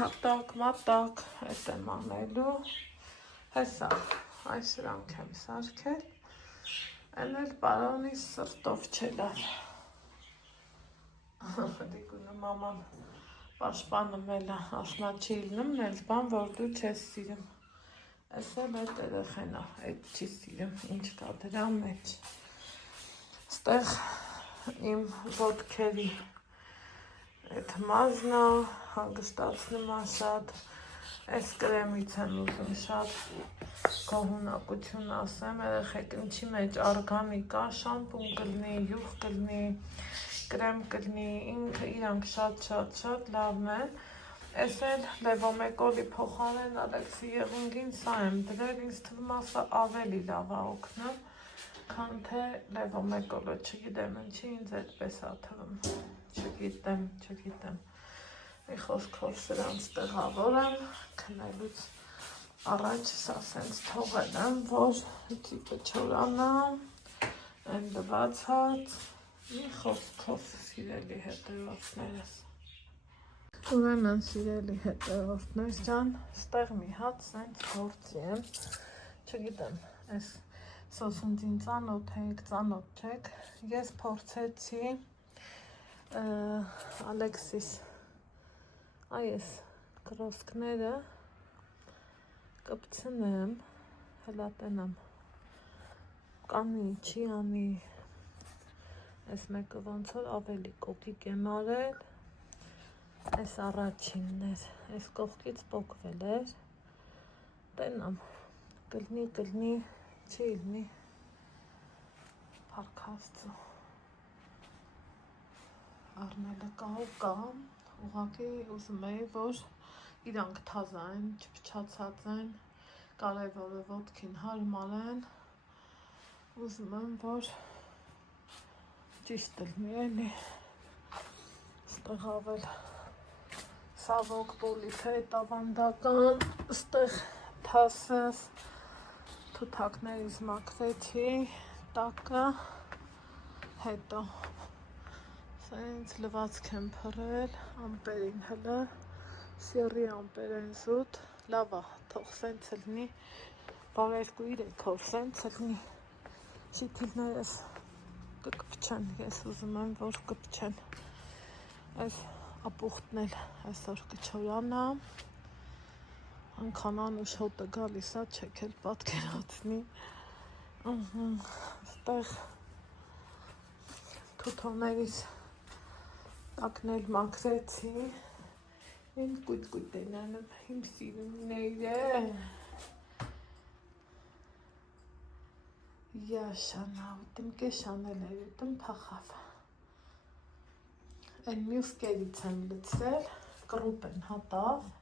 հատակ, մատակ, էս եմ անելու, հեսա, այս սրանք եմ սարքել, են էլ պարոնի սրտով չելար, դիկունը մաման պաշպանում էլ ասնա չի իլնում, էլ բան, որ դու չես սիրում, էս էլ այդ երեխենա, այդ չի սիրում, ինչ կա դրա մեջ, ստեղ իմ ոտքերի այդ մազնա, հանգստացնում է շատ, այս կրեմից եմ ուզում շատ գոհունակություն ասեմ, երեխեք ինչի մեջ արգանիկ է, շամպուն կլնի, յուղ կլնի, կրեմ կլնի, ինքը իրանք շատ լավն են, այս էլ լևոմեկոլի փոխարեն Ալեքսի եղունգին սա եմ դրել, ինձ թվում ասա ավելի լավ է օգնում, քան թե լևոմեկոլը, չգիտեմ ինչի ինձ այդպես է թվում, չգիտեմ, մի խոսքով սրանց տեղավորեմ, քնելուց առաջ սա սենց թողել եմ, որ տիպը չորանա, են լվացած, մի խոսքով սիրելի հետևորդներս։ Ուրեմն սիրելի հետևորդներ ջան, ստեղ մի հատ սենց գործի եմ, չգիտեմ, այս սոսունձին ծանոթ եք, ծանոթ չեք, ես փորձեցի Ալեքսիս այս կրոսկները կպցնեմ, հլա տենամ, կանի, չի անի, այս մեկը ոնց որ ավելի կոկիկ եմ արել, այս առաջինն էր, այս կողքից պոկվել էր, տենամ, կլնի, չի իլնի, պարքաստու, առնելը կա ու կամ, ուղղակի ուզում էի, որ իրանք թազա են, չփչացած են, կարևորը ոտքին հարմար են, ուզում եմ, որ ճիշտ լինի, էլի, ստեղ ավել սավոք պոլիֆետ ավանդական, ստեղ թասս, թութակներից մաքրեցի, տակը, հետո սենց լվացք եմ փռել, ամպերին հլը, սիրի ամպեր են զուտ, լավա, թող սենց լինի, բարերկու 3 օր սենց լինի, շիթիլներս կպչեն, ես ուզում եմ, որ կպչեն, այս ապուղտն էլ այսօր կչորանա, անքան անուշ հոտը գալիս է, չեք էլ պատկերացնի, ստեղ թութոներից տակնել մաքրեցի, ինչ կույտ են անում, իմ սիրունները, Յաշանա ուտում, Կեշանել էր ուտում, փախավ, են մյուս կերից եմ լցրել, կռուպ են հատավ,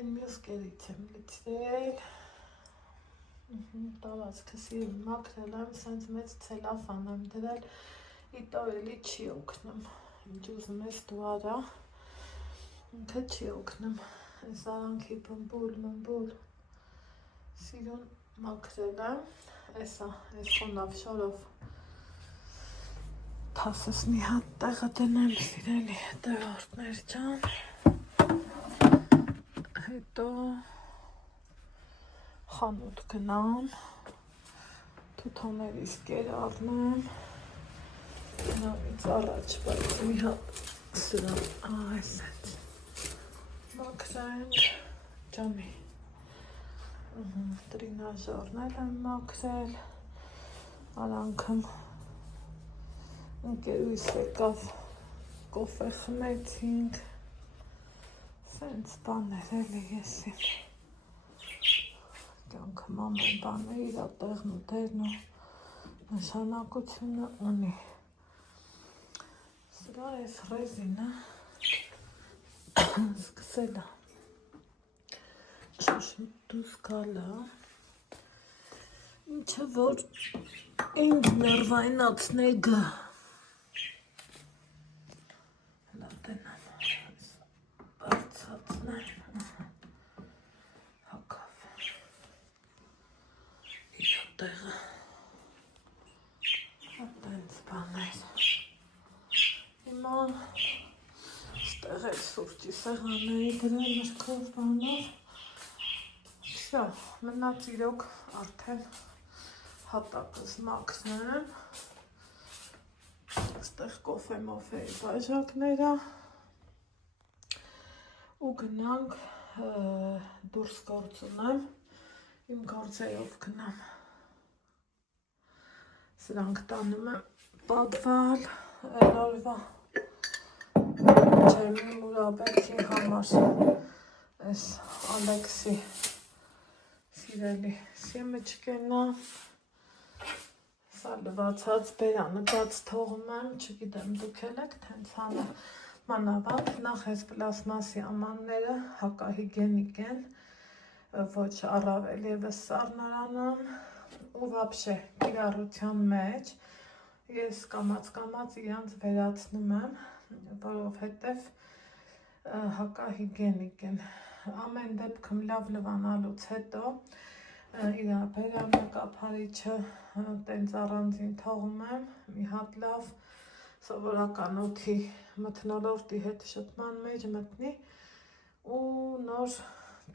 են մյուս կերից եմ լցրել, տարածքը սիրուն մաքրել եմ, սենց մեծ ցելոֆան եմ դրել, իտո էլի չի օգնում, ինչ ուզում ես դու արա, ինքը չի օգնում, այս արանքի բմբուլ, սիրուն մաքրել եմ, էսա, այս խոնավ շորով թասս մի հատ տեղը դնեմ, սիրելի հետևորդներ ջան, հետո խանութ գնամ, թութոներիս կեր առնեմ, նավից առաջ, բայց մի հատ սրան, այս հետ, մաքրենք, ջամի, տրինաժարներ եմ մաքրել, արանքım ընկերուհիս եկավ, կոֆե խմեցինք, սենց բաներ էլի եսին, կյանքում ամեն բանը իր տեղն ու դերն ու նշանակությունը ունի, սրա այս ռեզինը սկսել է շուշուտ դուրս գալը, ինչը որ ինձ ներվայնացնեգը լատենամ բարձացնեմ հակավ իր տեղը հատենց բաներ հիմա ստեղ էլ սուրճի սեղանների դրել մրգով բանով Всё, մնաց իրոք արդեն հատակս մաքրեմ, ստեղ կոֆե մոֆեի բաժակները ու գնանք դուրս գործ ունեմ, իմ գործերով գնամ, սրանք տանում եմ պատվալ, երորվա ջերմի մուրաբեքի համար, այս Ալեքսի սիրելի սեմեչկենա, սա լվացած բերանկած թողում եմ, չգիտեմ դուք էլ եք թենց հանը մանավանդ, նախ այս պլասմասի ամանները հակահիգենիկ են, ոչ առավել ևս սառնարանում ու վաբշե կիրառության մեջ, ես կամաց իրանց վերացնում եմ, որովհետև հակահիգենիկ են, ամեն դեպքում լավ լվանալուց հետո իր բերանակափարիչը տենց առանձին թողում եմ, մի հատ լավ սովորական օդի մթնոլորտի հետ շփման մեջ մտնի ու նոր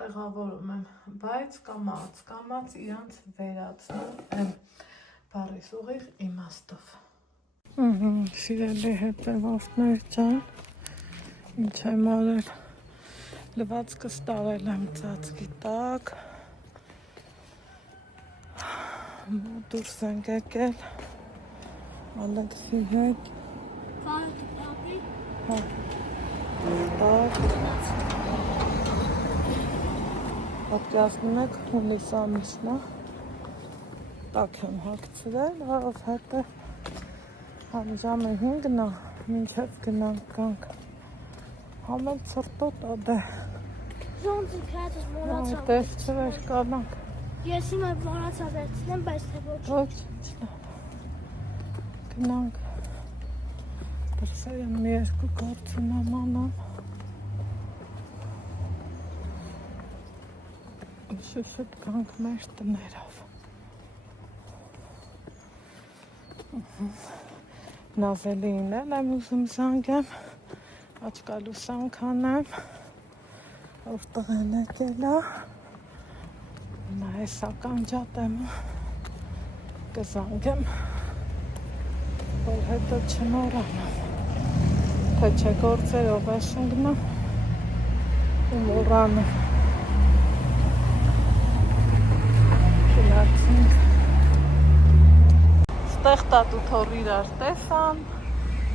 տեղավորում եմ, բայց կամաց իրանց վերացնում եմ բառիս ուղիղ իմաստով։ Սիրելի հետևորդներ ջան, ինչ եմ արել, լվացքս տարել եմ ծածկի տակ, դուրս ենք եկել Ալեքսի հետ, պատկերացնում եք հունիս ամիսն է, տակ եմ հագցրել, որովհետև ժամը 5-ն է, մինչև գնանք կանք, համել ծրտոտ ադե, այդպես չվեր կանանք, ես հիմա մոռացա վերցնեմ, բայց թե ոչ գնանք, դրսերը մի երկու գործ ունեմ անամ, շուշուտ կանք մեր տներով, նազելին էլ եմ ուզում զանգեմ, աչկալուսանք անեմ, որտեղ են եկել է, նա հեսա կանջատեմ կզանգեմ, որ հետո չմոռանամ, թե չէ գործերով ես ընկնում ու մոռանում, գնացինք, ստեղ տատու թոր իրար տեսան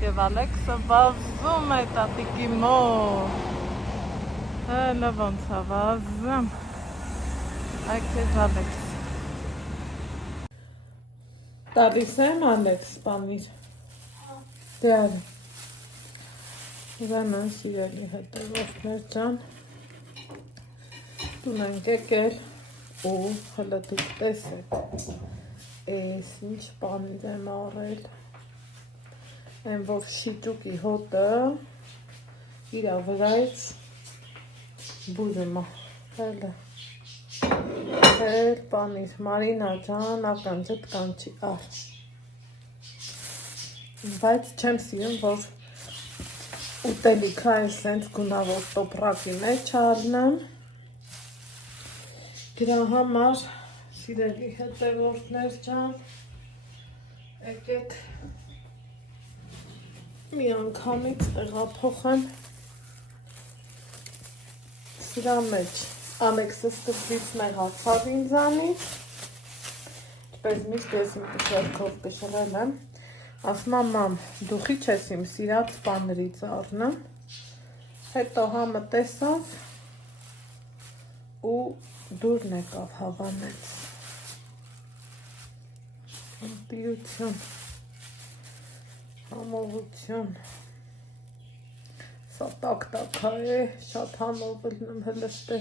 և Ալեքսը վազում է տատիկի մոտ, հելը ոնց է վազում, այք ես Ալեքս, տալիս եմ Ալեքս պանիր, դեարը, ուրեմն սիրելի հետևորդներ ջան, տուն ենք եկել ու հլը դուք տեսեք, ես ինչ պանիր եմ առել, են որ շիճուկի հոտը իրա վրայց բուրում է, հելը, հել պանիր, Մարինա ջան, ականջդ կանչի, ար, Բայց չեմ սիրում, որ ուտելիքը այս սենց գունավոր տոպրակի մեջ առնեմ։ Դրա համար սիրելի հետևորդներ ջան, եկեք մի անգամից տեղափոխեմ սրա մեջ։ Ալեքսը սկզբից նեղացավ ինձանից, ինչպես միշտ ես իմ կշերքով կշռել եմ, ասում եմ մամ, դու խիչ ես իմ սիրած բաներից առնեմ, հետո համը տեսավ ու դուրն եկավ հավանեց։ Պիրություն, համողություն, սա տակ-տակա է, շատ համով լնում հլշտ է։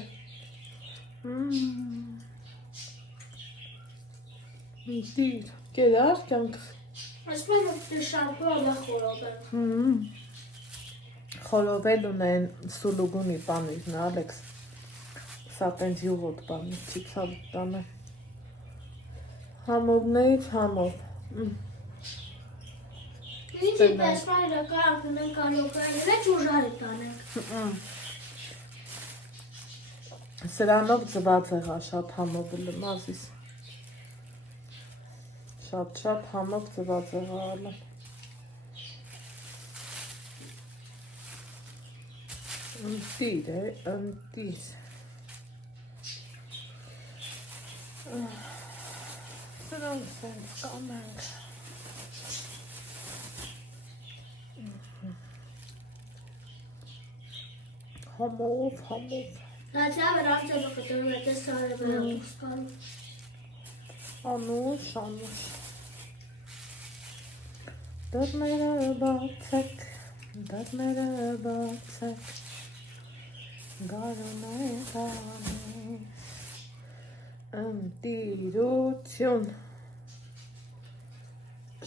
Դիր, կերար կյանք։ Ասում եմ շամպու ալա խորովել։ Խորովել ունեն սուլուգունի պանիրն, Ալեքս։ Սա տենց յուղոտ պանիր, չի ցավիտ տանը։ Համովներից համով։ Ինչի պես մայրը կարակն են կարոկային մեջ ուժարի տանենք։ Սրանով ձված եղա շատ համով լում, ազիս։ Շատ համով ձված եղա ալեմ։ Ընտիր է, ընտիր։ Սրանք սենց կանենք։ Համով։ Նացյա վրամ չեմ կտորում է տես սարը վրամ ուստանում։ Անուշ։ Դռները բացեք, գարուն է գանես, ընտիրություն,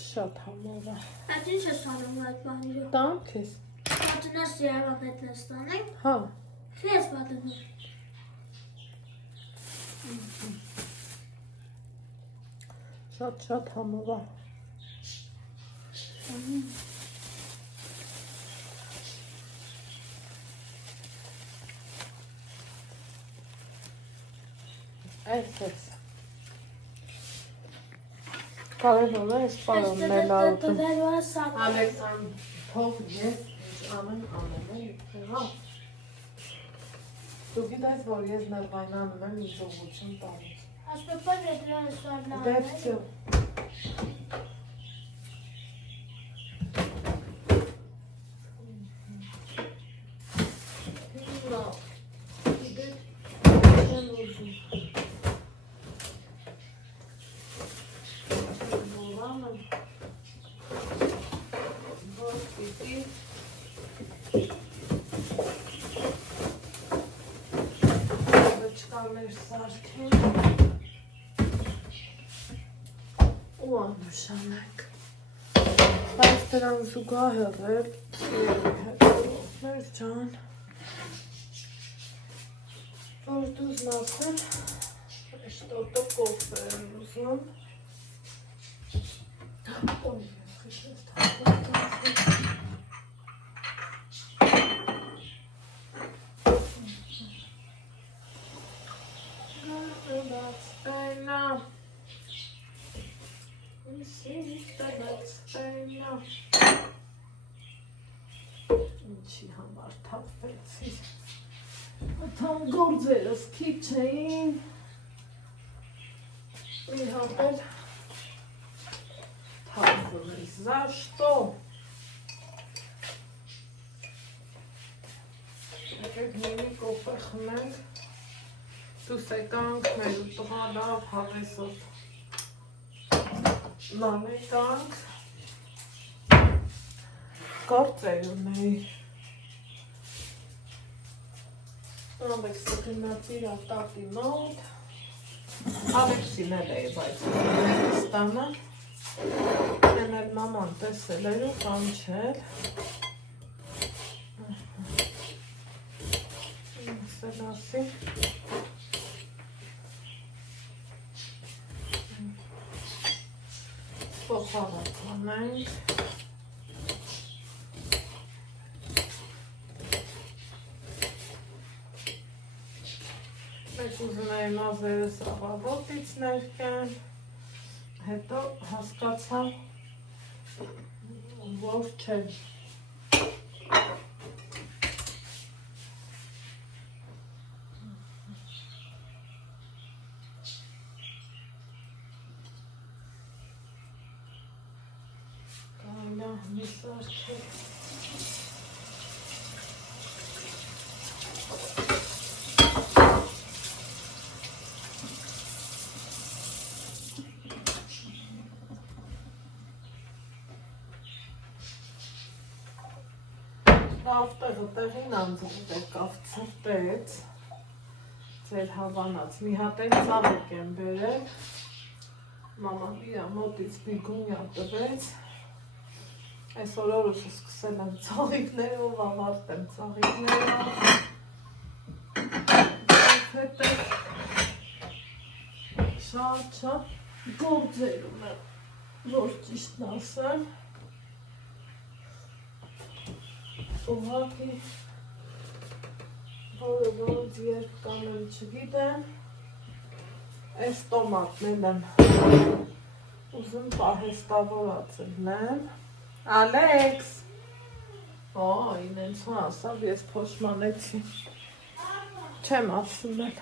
շատ համով է։ Այդ ինչ ես անում այդ բանիրը։ Տամ քեզ։ Պատնաս երավան հետ ես տանենք։ Հա։ Քեզ պատնում։ Շատ համով է։ Այս։ Կարևոր է այս պարոնն էլ աուտում։ Ալեքսան, թող ես ամեն հա։ Դու գիտես, որ ես ներվայնանում եմ ինձ ուղղություն տալիս։ Ասպեպար է դրան սարնա։ Դե վсё։ Ու անուշանակ։ Բայց դրան զուգահեռ էլ հետևորդներ ջան, որ դուզն ասել, что-то кофе եմ ուզում։ Ой, ես Ինչի համար թափվեցի։ Աթան գործերս քիչ էին։ Մի հատ էլ թափվում է։ За что? Եկեք մինի կոֆե խմենք։ Դուս եկանք մեր ուտղա լավ հավեսով նանեկանք, գործեր ունեի, Ալեքսը գնաց իր տատի մոտ, Ալեքսին էլ էի, բայց ստանը, են էլ մաման տեսել էր ու կանչել, ասել ասի, փոխավակ անենք, Ես ուզում էի մազերս աղավոտից ներկեմ, հետո հասկացա, որ չէ։ Կայլա մի սարքել։ Ավտեղը տեղին անձամբ եկավ ծրտեց, ձեր հավանած, մի հատ էլ ծաղիկ եմ բերել, մաման իրա մոտից բիգունյա տվեց, այսօր օրուսը սկսել եմ ծաղիկներով, ավարտեմ ծաղիկներով, հետև շատ գործերում եմ, որ ճիշտն ասեմ, ուղղակի որը ոնց երբ կանեմ չգիտեմ, այս տոմատն եմ ուզում պահեստավորած եմ, Ալեքս, ինենց հասավ, ես փոշմանեցի, չեմ ասում էլ,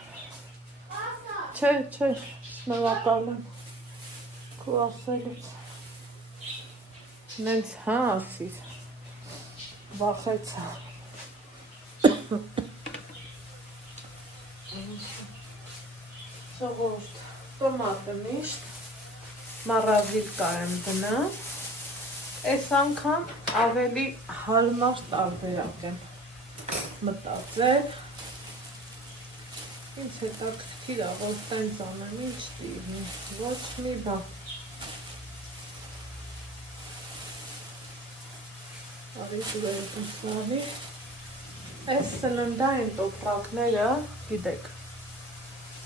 չէ, շնորհակալ եմ, քո ասելուց, ինենց ասիր, վախեցա, ժողովուրդ, տոմատը միշտ մարազիլկա եմ դնում, այս անգամ ավելի հարմար տարբերակ եմ մտածել, ինձ հետաքրքիր ա, որ տենց անեմ, ինչ տիրնի, ոչ մի բան, արի դուրեցնի, այս սլնդային տոպրակները, գիտեք,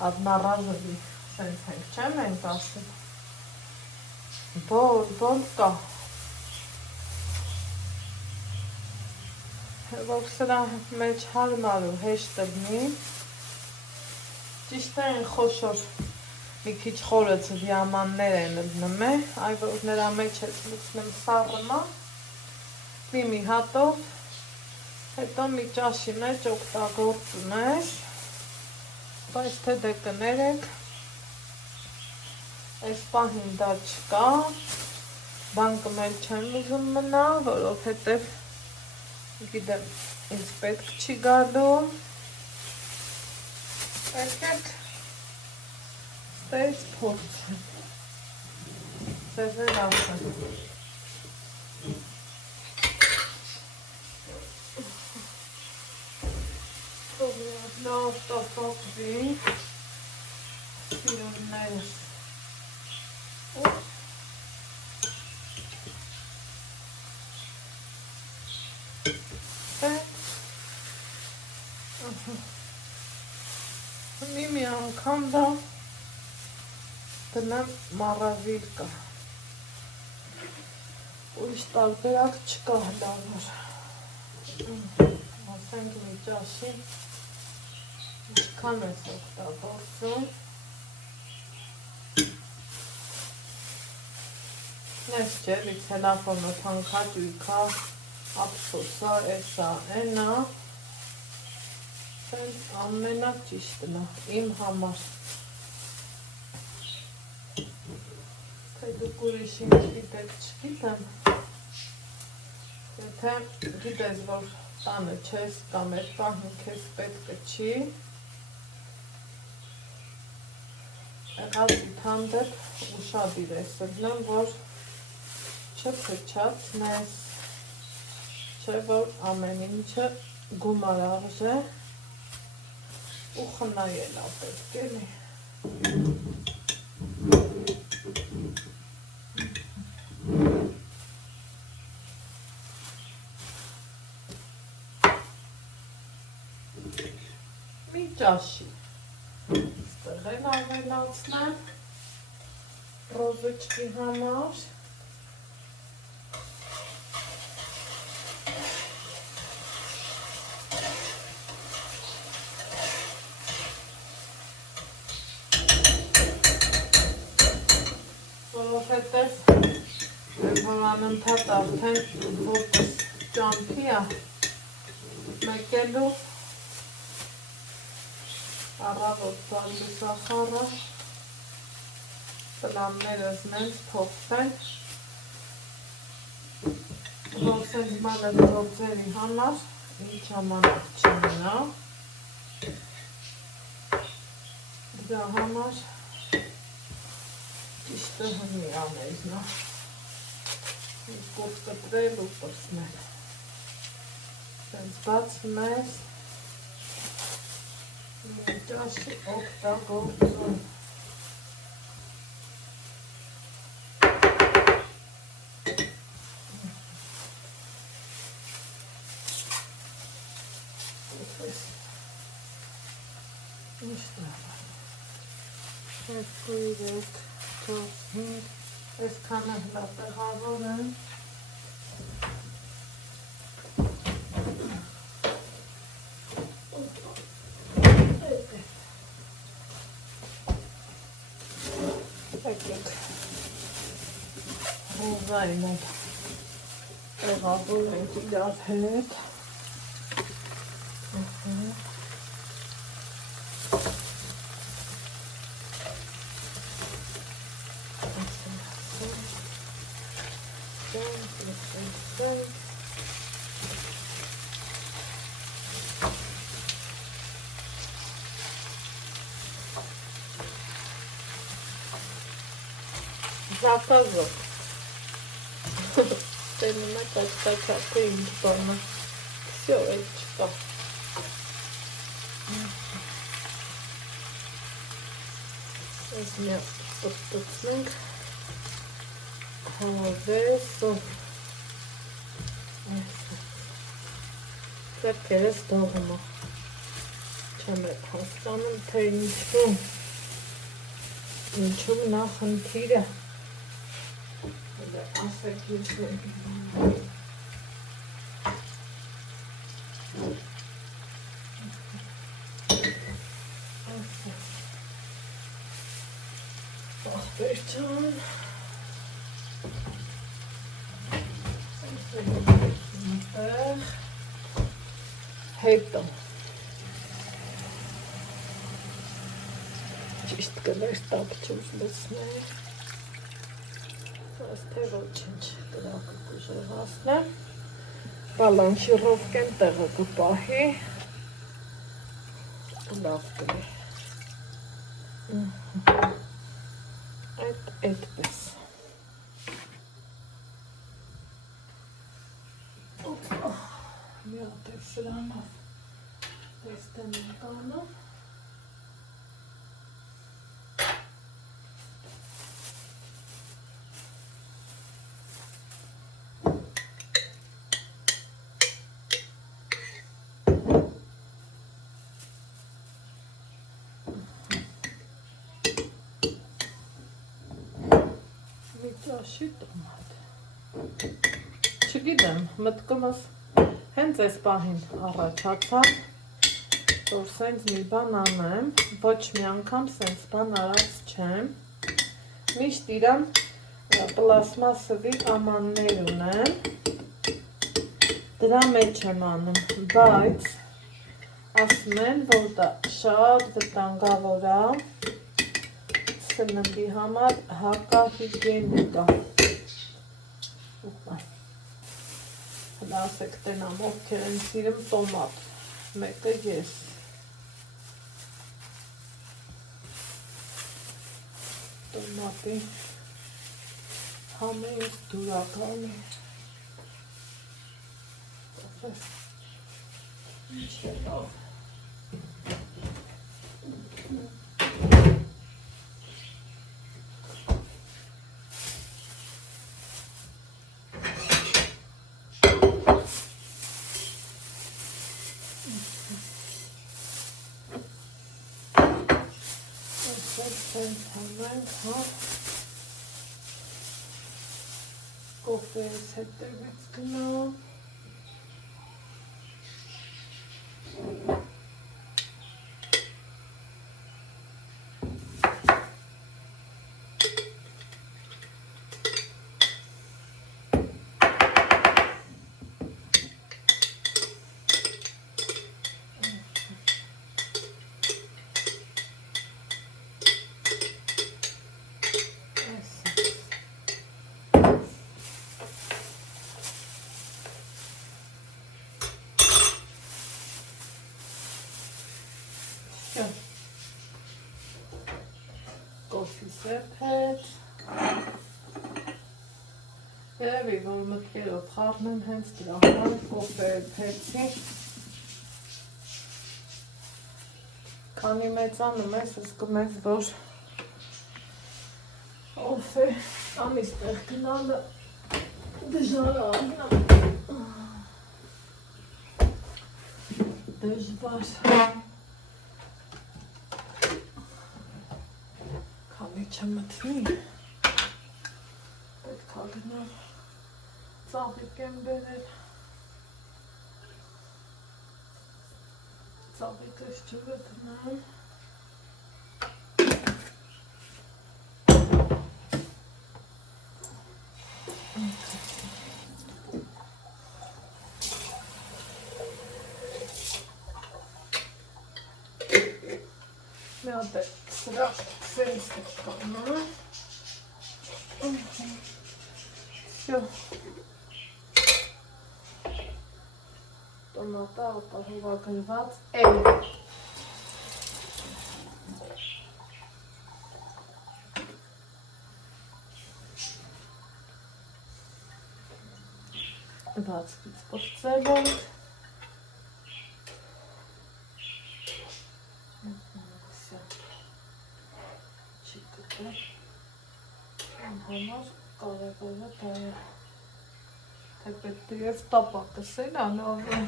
adnarrazıvi, սենց ենք չեմ ենք ասում, բոլ կա, որ սրա մեջ հարմար ու հեշտ լինի, ճիշտ է են խոշոր մի քիչ խորը ձվյամաններ են լնում է, այ որ նրա մեջ է լուծնում սառմա, մի հատով, հետո մի ճաշի մեջ օգտագործում ես, բայց թե դե կներեք, այս պահին դա չկա, բան կմել չեմ ուզում մնա, որովհետև գիտեմ, ինձ պետք չի գալու, եկեք ստեյց փորձեմ, ձեզ էլ ասեմ, լավ տապակվի, սիրուններս, մի անգամ դա դնեմ մարազիլկա, ուրիշ տարբերակ չկա հլավար, ասենք մի ճաշի, ինչքան ես օգտագործում, ես չէ, լիցելախոնը թանքատույքա, ափսոսա, էսա, էնա, ամենակ ճիշտն է, իմ համար, թե դուք ուրիշ ինչ գիտեք չգիտեմ, եթե գիտես, որ տանը չես կամ այդ պահին քեզ պետքը չի, եղածի հանդեպ ուշադիր ես լնում, որ չփչացնես, չէ որ ամեն ինչը գումար արժե ու խնայել ա պետք էլի։ Մի ճաշի ստեղ էլ ավելացնեմ ռոզոչկի համար, որովհետև անընդհատ արդեն որպես ճամփի է մեկելու առավոտ բալուսախառը պլաններս նենց փոխվեն որ սենց մանր գործերի համար ինչ ժամանակ չմնա դրա համար ճիշտը հնի անել նա կոտ կտրել ու պրսնել սենց բացում ես Ճաշի օգտագործում այսքանը հլա տեղավոր են ռոզայնը տեղավոր ենք իրար հետ Заказок. Ты не наказ какой дома. Все, это что? Возьмем подпуцник. Весу. Крепкий дома. Чем это останем тенчу. Ничего нахрен тире. Ասեկիչն Ախպերչան հետո ճիշտ կներ տապչուց լցնել Թե ոչինչ կրակը կուժեղացնեմ, բալանշիրովկեն տեղը կպահի, լավ կլի, այդպես, մի հատ է սրանով, տեստեմ կանով, Ճաշի տոմատ Չգիտեմ, մտքումս հենց այս պահին առաջացավ որ սենց մի բան անեմ ոչ մի անգամ սենց բան արած չեմ միշտ իրան պլասմասովի ամաններ ունեմ դրա մեջ եմ անում բայց ասում են որ դա շատ վտանգավոր է սննդի համար հակահիգիենիկ է Ասեք տենամ ովքեր են սիրում տոմատ մեկը ես տոմատի համես դուրական է ինչ է լավ Կոֆեից հետևից գնամ Կոֆի սեփեց։ Երևի որ մտքերով խառնեմ հենց դրա համար կոֆե փեցի։ Քանի մեծանում ես, զգում ես, որ կոֆե ամիս տեղ գնալը դժվար է, դժվար։ Քանի չմտնի, պետք է գնամ ծաղիկ եմ բերել, ծաղիկս չգտնեմ։ Մի հատ է սրա սենց կանա։ Всё. Տոմատը ապահովագրված է։ Բացվից պրծել ենք։ Չի կտել։ Իմ համար կարևորը դա է, թե պետք է և տապակս էլ անավը։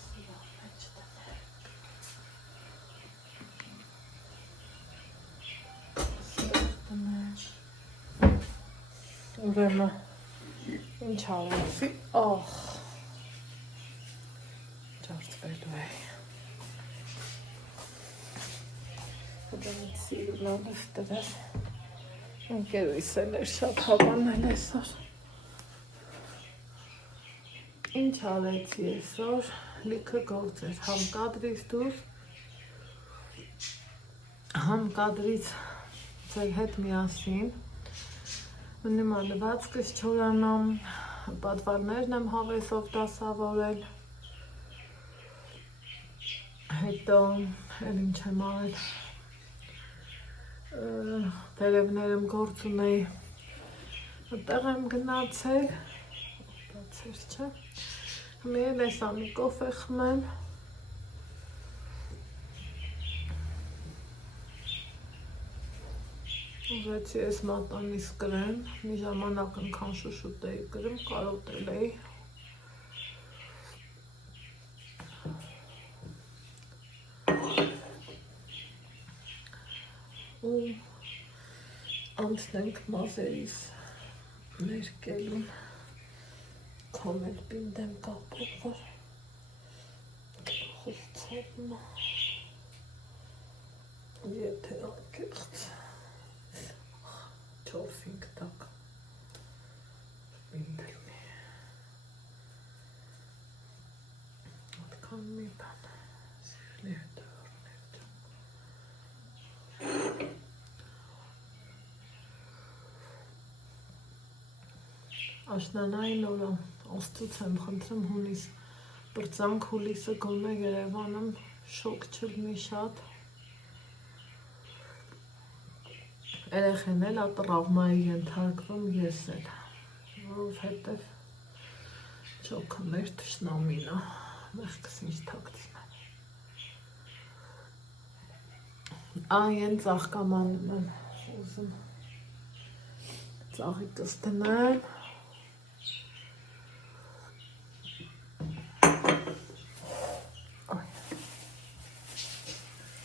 Սրա մեջ տնենք։ Սրա տնենք։ Ուրեմն, ինչ արեցի, ջարդվելու է։ Ուրեմն սիրունալով տրել, ընկերույս էլ էր շատ հավանել այսօր։ Ինչ արեցի այսօր, լիքը գործեր, համ կադրից դուրս, համ կադրից ձեր հետ միասին, նմանվածքս չորանամ, պատվարներն եմ հավեսով դասավորել, հետո էլ ինչ եմ արել, տերևներում գործ ունեի, տեղ եմ գնացել, բացեր չէ, մի էլ ես ամի կոֆե խմեմ, ուղեցի ես մատանիս կրեմ, մի ժամանակ ընքան շուշուտ էի կրում, կարոտել էի, ու անցնենք մազերիս ներկելուն, կամել պինդեմ կապով, որ խուսցերն եթե ակեղծ 4-5 տակ պինդելնի, ատքան մի բան, սիրելի հետևորներ ջան։ Աշնանային օրը Աստծուց եմ խնդրում հունիս պրծանք հուլիսը գոնե Երևանում շոկ չլինի շատ, երեխեն էլ տրավմայի ենթարկվում, ես էլ, որովհետև շոկը մեր թշնամին է, մեղքս ինչ թաքցին է։ Այն ծաղկամանում եմ ուզում ծաղիկս դնեմ,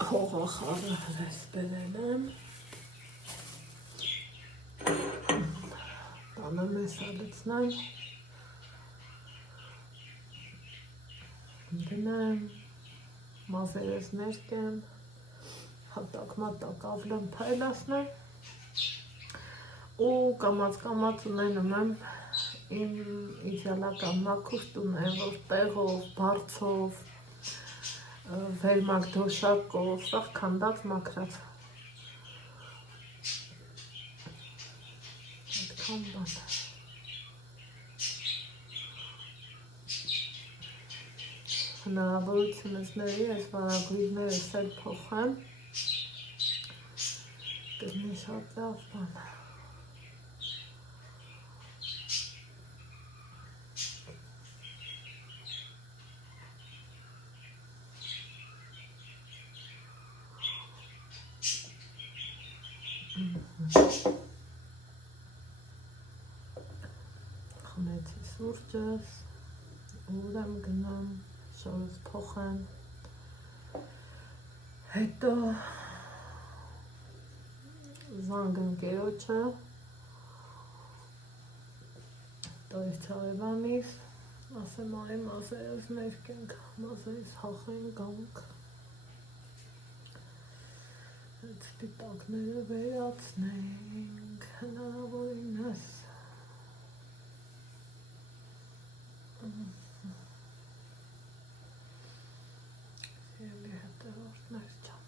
հողախառը հրես բերել եմ, տանը մեզ ալեցնեմ, դնեմ, մազերս ներկեմ, հատակ-մատակ ավլեմ փայլասնեմ, ու կամաց ունենում եմ իմ իդեալական մաքուր տունը, որ տեղով, բարձով, վերմակ դոշակով, սաղ քանդած մաքրած։ Այդքան բան։ հնարավորությունների այս վարագույրները սել փոխեմ, կլինի շատ լավ բան։ Խմեցի սուրճս, ուր եմ գնում, շորս փոխեմ, հետո զանգ ընկերոջը, տորից հարևանիս, ասեմ արի մազերս ներկենք, մազերս հախեն գանք, այդ սպիտակները վերացնենք, հնարավորինս։ Սիրելի հետևորդներ ջան։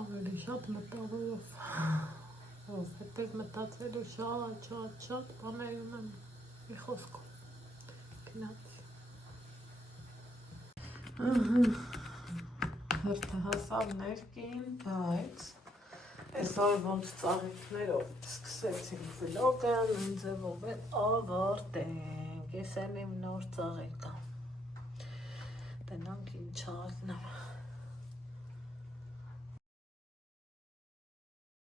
Ավելի շատ մտավորով, հետև մտածվելու շատ բաներ ունեմ, մի խոսքով, գնացի։ Հերթը հասավ ներքին, բայց այսօր ոնց ծաղիկներով սկսեցին վլոգը, նույն ձևով էլ ավարտենք, ես էլ իմ նոր ծաղիկը, տնանք իմ չաղիկները